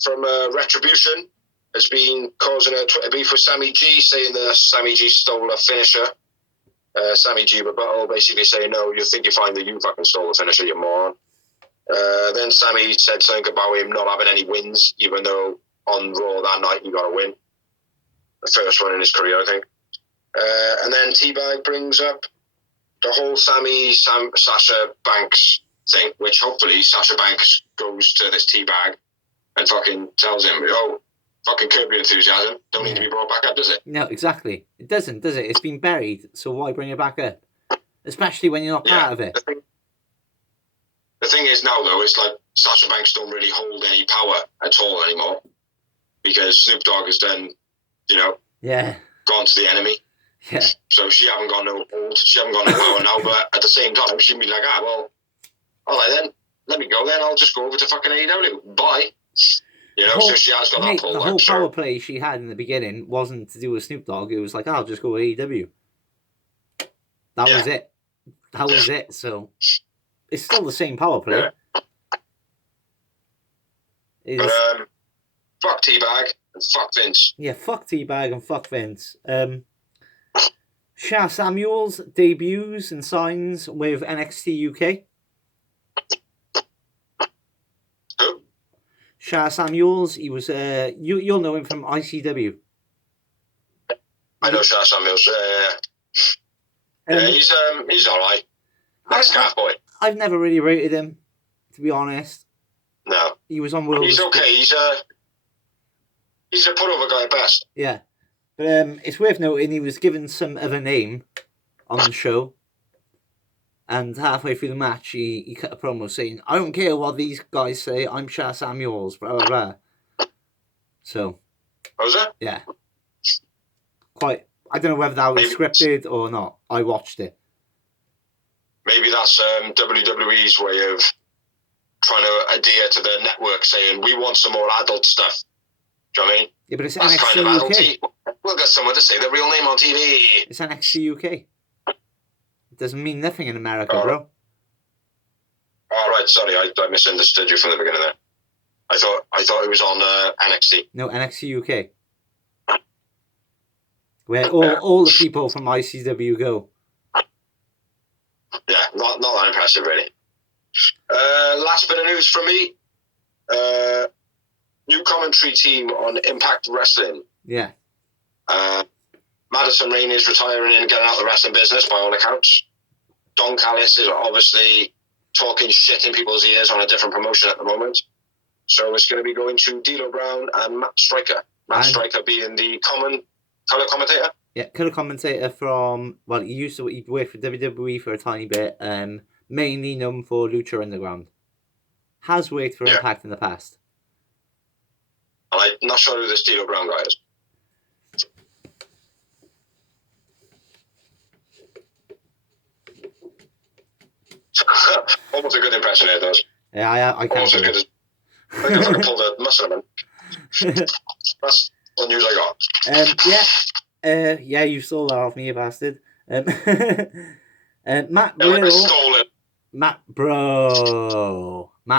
from Retribution has been causing a Twitter beef with Sammy G, saying that Sammy G stole a finisher. Sammy G rebuttal, basically saying, no, you think you're fine that you fucking stole the finisher, you moron. Then Sammy said something about him not having any wins, even though on Raw that night he got a win. The first one in his career, I think. And then Teabag brings up the whole Sasha Banks thing, which hopefully Sasha Banks goes to this Teabag and fucking tells him, oh, fucking curb your enthusiasm. Don't need to be brought back up, does it? No, exactly. It doesn't, does it? It's been buried, so why bring it back up? Especially when you're not part of it. The thing is now, though, it's like Sasha Banks don't really hold any power at all anymore because Snoop Dogg has done, gone to the enemy. Yeah. So she haven't got no hold. She haven't got no power now, but at the same time, she'd be like, well, all right then, let me go then. I'll just go over to fucking AEW. Bye. So she has got that pull. The whole power play she had in the beginning wasn't to do with Snoop Dogg. It was like, I'll just go to AEW. That was it. That was it. So it's still the same power play. Yeah. But, fuck Teabag and fuck Vince. Yeah, fuck Teabag and fuck Vince. Sha Samuels debuts and signs with NXT UK. Who? Sha Samuels. He was you'll know him from ICW. I know Sha Samuels. He's all right. Nice guy boy. I've never really rated him, to be honest. No. He was on World. He's okay. He's a put-over guy at best. Yeah. But it's worth noting he was given some other name on the show. And halfway through the match, he cut a promo saying, I don't care what these guys say, I'm Shah Samuels, blah, blah, blah. So. Oh, was it? Yeah. Quite. I don't know whether that was scripted or not. I watched it. Maybe that's WWE's way of trying to adhere to the network, saying, we want some more adult stuff. Do you know what I mean? Yeah, but it's that's NXT kind of UK. We'll get someone to say their real name on TV. It's NXT UK. It doesn't mean nothing in America, bro. All right, sorry, I misunderstood you from the beginning there. I thought it was on NXT. No, NXT UK. Where all the people from ICW go. Yeah, not that impressive, really. Last bit of news from me. New commentary team on Impact Wrestling. Yeah. Madison Rain is retiring and getting out of the wrestling business by all accounts. Don Callis is obviously talking shit in people's ears on a different promotion at the moment. So it's going to be going to D'Lo Brown and Matt Striker. Striker being the colour commentator. Yeah, colour commentator from, well, he worked for WWE for a tiny bit, mainly known for Lucha Underground. Has worked for Impact in the past. And I'm not sure who this D'Lo Brown guy is. Almost a good impression there, does. Yeah, I can't. Almost as good as. I think if I could pull the muscle of him. That's the news I got. Yeah, you stole that off me, you bastard. Matt Riddle. Riddle. Stole it. Matt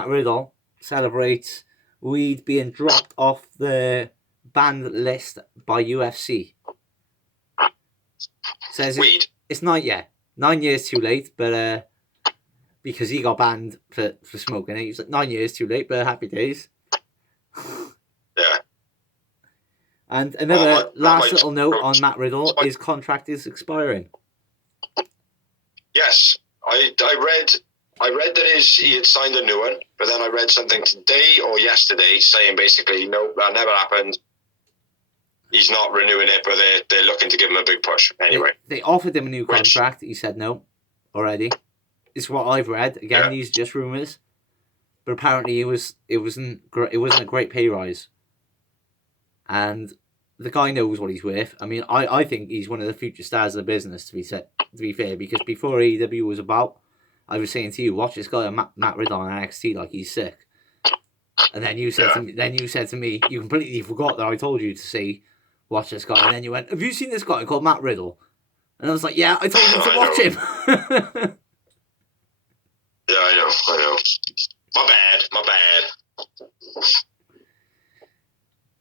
Riddle celebrates Weed being dropped off the banned list by UFC. Says Weed. It's not yet. 9 years too late, but because he got banned for smoking it. He was like 9 years too late, but happy days. Yeah. And another last little note on Matt Riddle, his contract is expiring. Yes. I read that he had signed a new one, but then I read something today or yesterday saying basically, no, that never happened. He's not renewing it, but they're looking to give him a big push anyway. They offered him a new contract. He said no already. It's what I've read. Again, these are just rumours. But apparently it wasn't a great pay rise. And the guy knows what he's worth. I mean, I think he's one of the future stars of the business, to be fair, because before AEW was about, I was saying to you, watch this guy Matt Riddle on NXT like he's sick. And then you said to me, you completely forgot that I told you to say, watch this guy. And then you went, have you seen this guy called Matt Riddle? And I was like, yeah, I told you to watch him. Yeah, I know. My bad.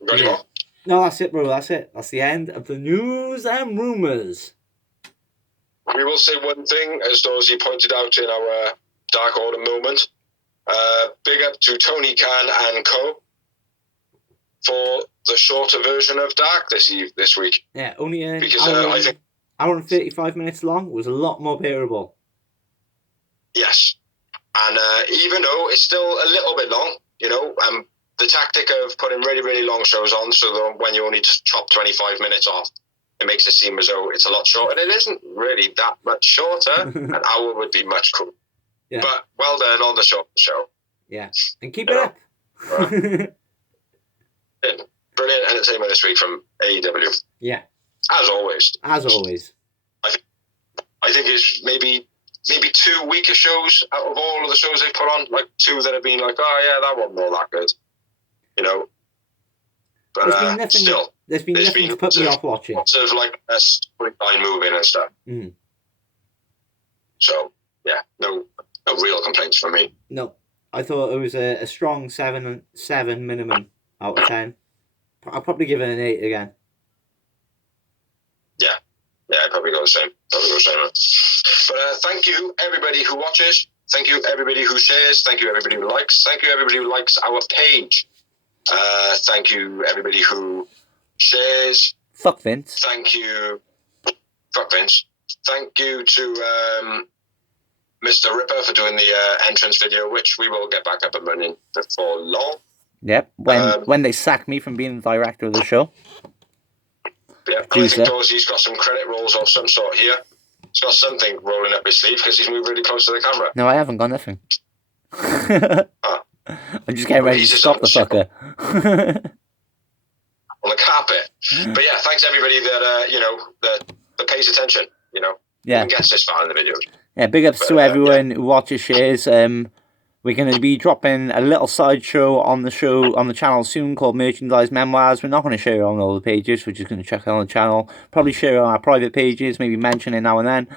Got any more? No, that's it, bro. That's it. That's the end of the news and rumours. We will say one thing, as Dorsey pointed out in our Dark Order moment. Big up to Tony Khan and co. for the shorter version of Dark this week. Yeah, only because I think hour and 35 minutes long was a lot more bearable. Yes. And even though it's still a little bit long, the tactic of putting really, really long shows on so that when you only chop 25 minutes off, it makes it seem as though it's a lot shorter. And it isn't really that much shorter. An hour would be much cooler. Yeah. But well done on the short show. Yeah. And keep it up. Brilliant entertainment this week from AEW. Yeah. As always. I think it's maybe 2 weaker shows out of all of the shows they've put on. Like 2 that have been like, oh yeah, that wasn't all that good. But there's been nothing to put me off watching. Lots of like a storyline moving and stuff. Mm. So yeah, no real complaints from me. No, I thought it was a strong 7 minimum out of 10. I'll probably give it an 8 again. Yeah, I'd probably go the same. But thank you everybody who watches. Thank you everybody who shares. Thank you everybody who likes. Thank you everybody who likes our page. Thank you everybody who shares. Fuck Vince. Thank you. Fuck Vince. Thank you to Mr. Ripper for doing the entrance video, which we will get back up and running before long. Yep, when they sack me from being the director of the show. Yeah, and I think Dosey's got some credit rolls of some sort here. He's got something rolling up his sleeve because he's moved really close to the camera. No, I haven't got nothing. I'm just getting ready to stop the fucker. On the carpet. But yeah, thanks everybody that pays attention, Yeah. and gets this far in the video. Yeah, big ups to everyone who watches, shares. We're going to be dropping a little sideshow on the channel soon called Merchandise Memoirs. We're not going to share it on all the pages. We're just going to check it on the channel. Probably share it on our private pages. Maybe mention it now and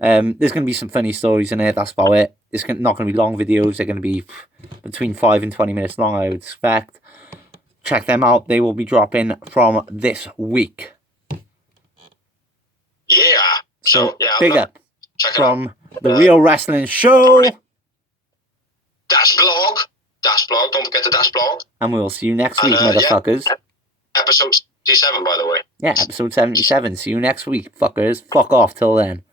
then. There's going to be some funny stories in it. That's about it. It's not going to be long videos. They're going to be between 5 and 20 minutes long, I would expect. Check them out. They will be dropping from this week. Yeah. So yeah, big up from the Real Wrestling Show. Dash blog. Don't forget the Dash blog. And we'll see you next week, motherfuckers. Yeah. Episode 77, by the way. Yeah, episode 77. See you next week, fuckers. Fuck off till then.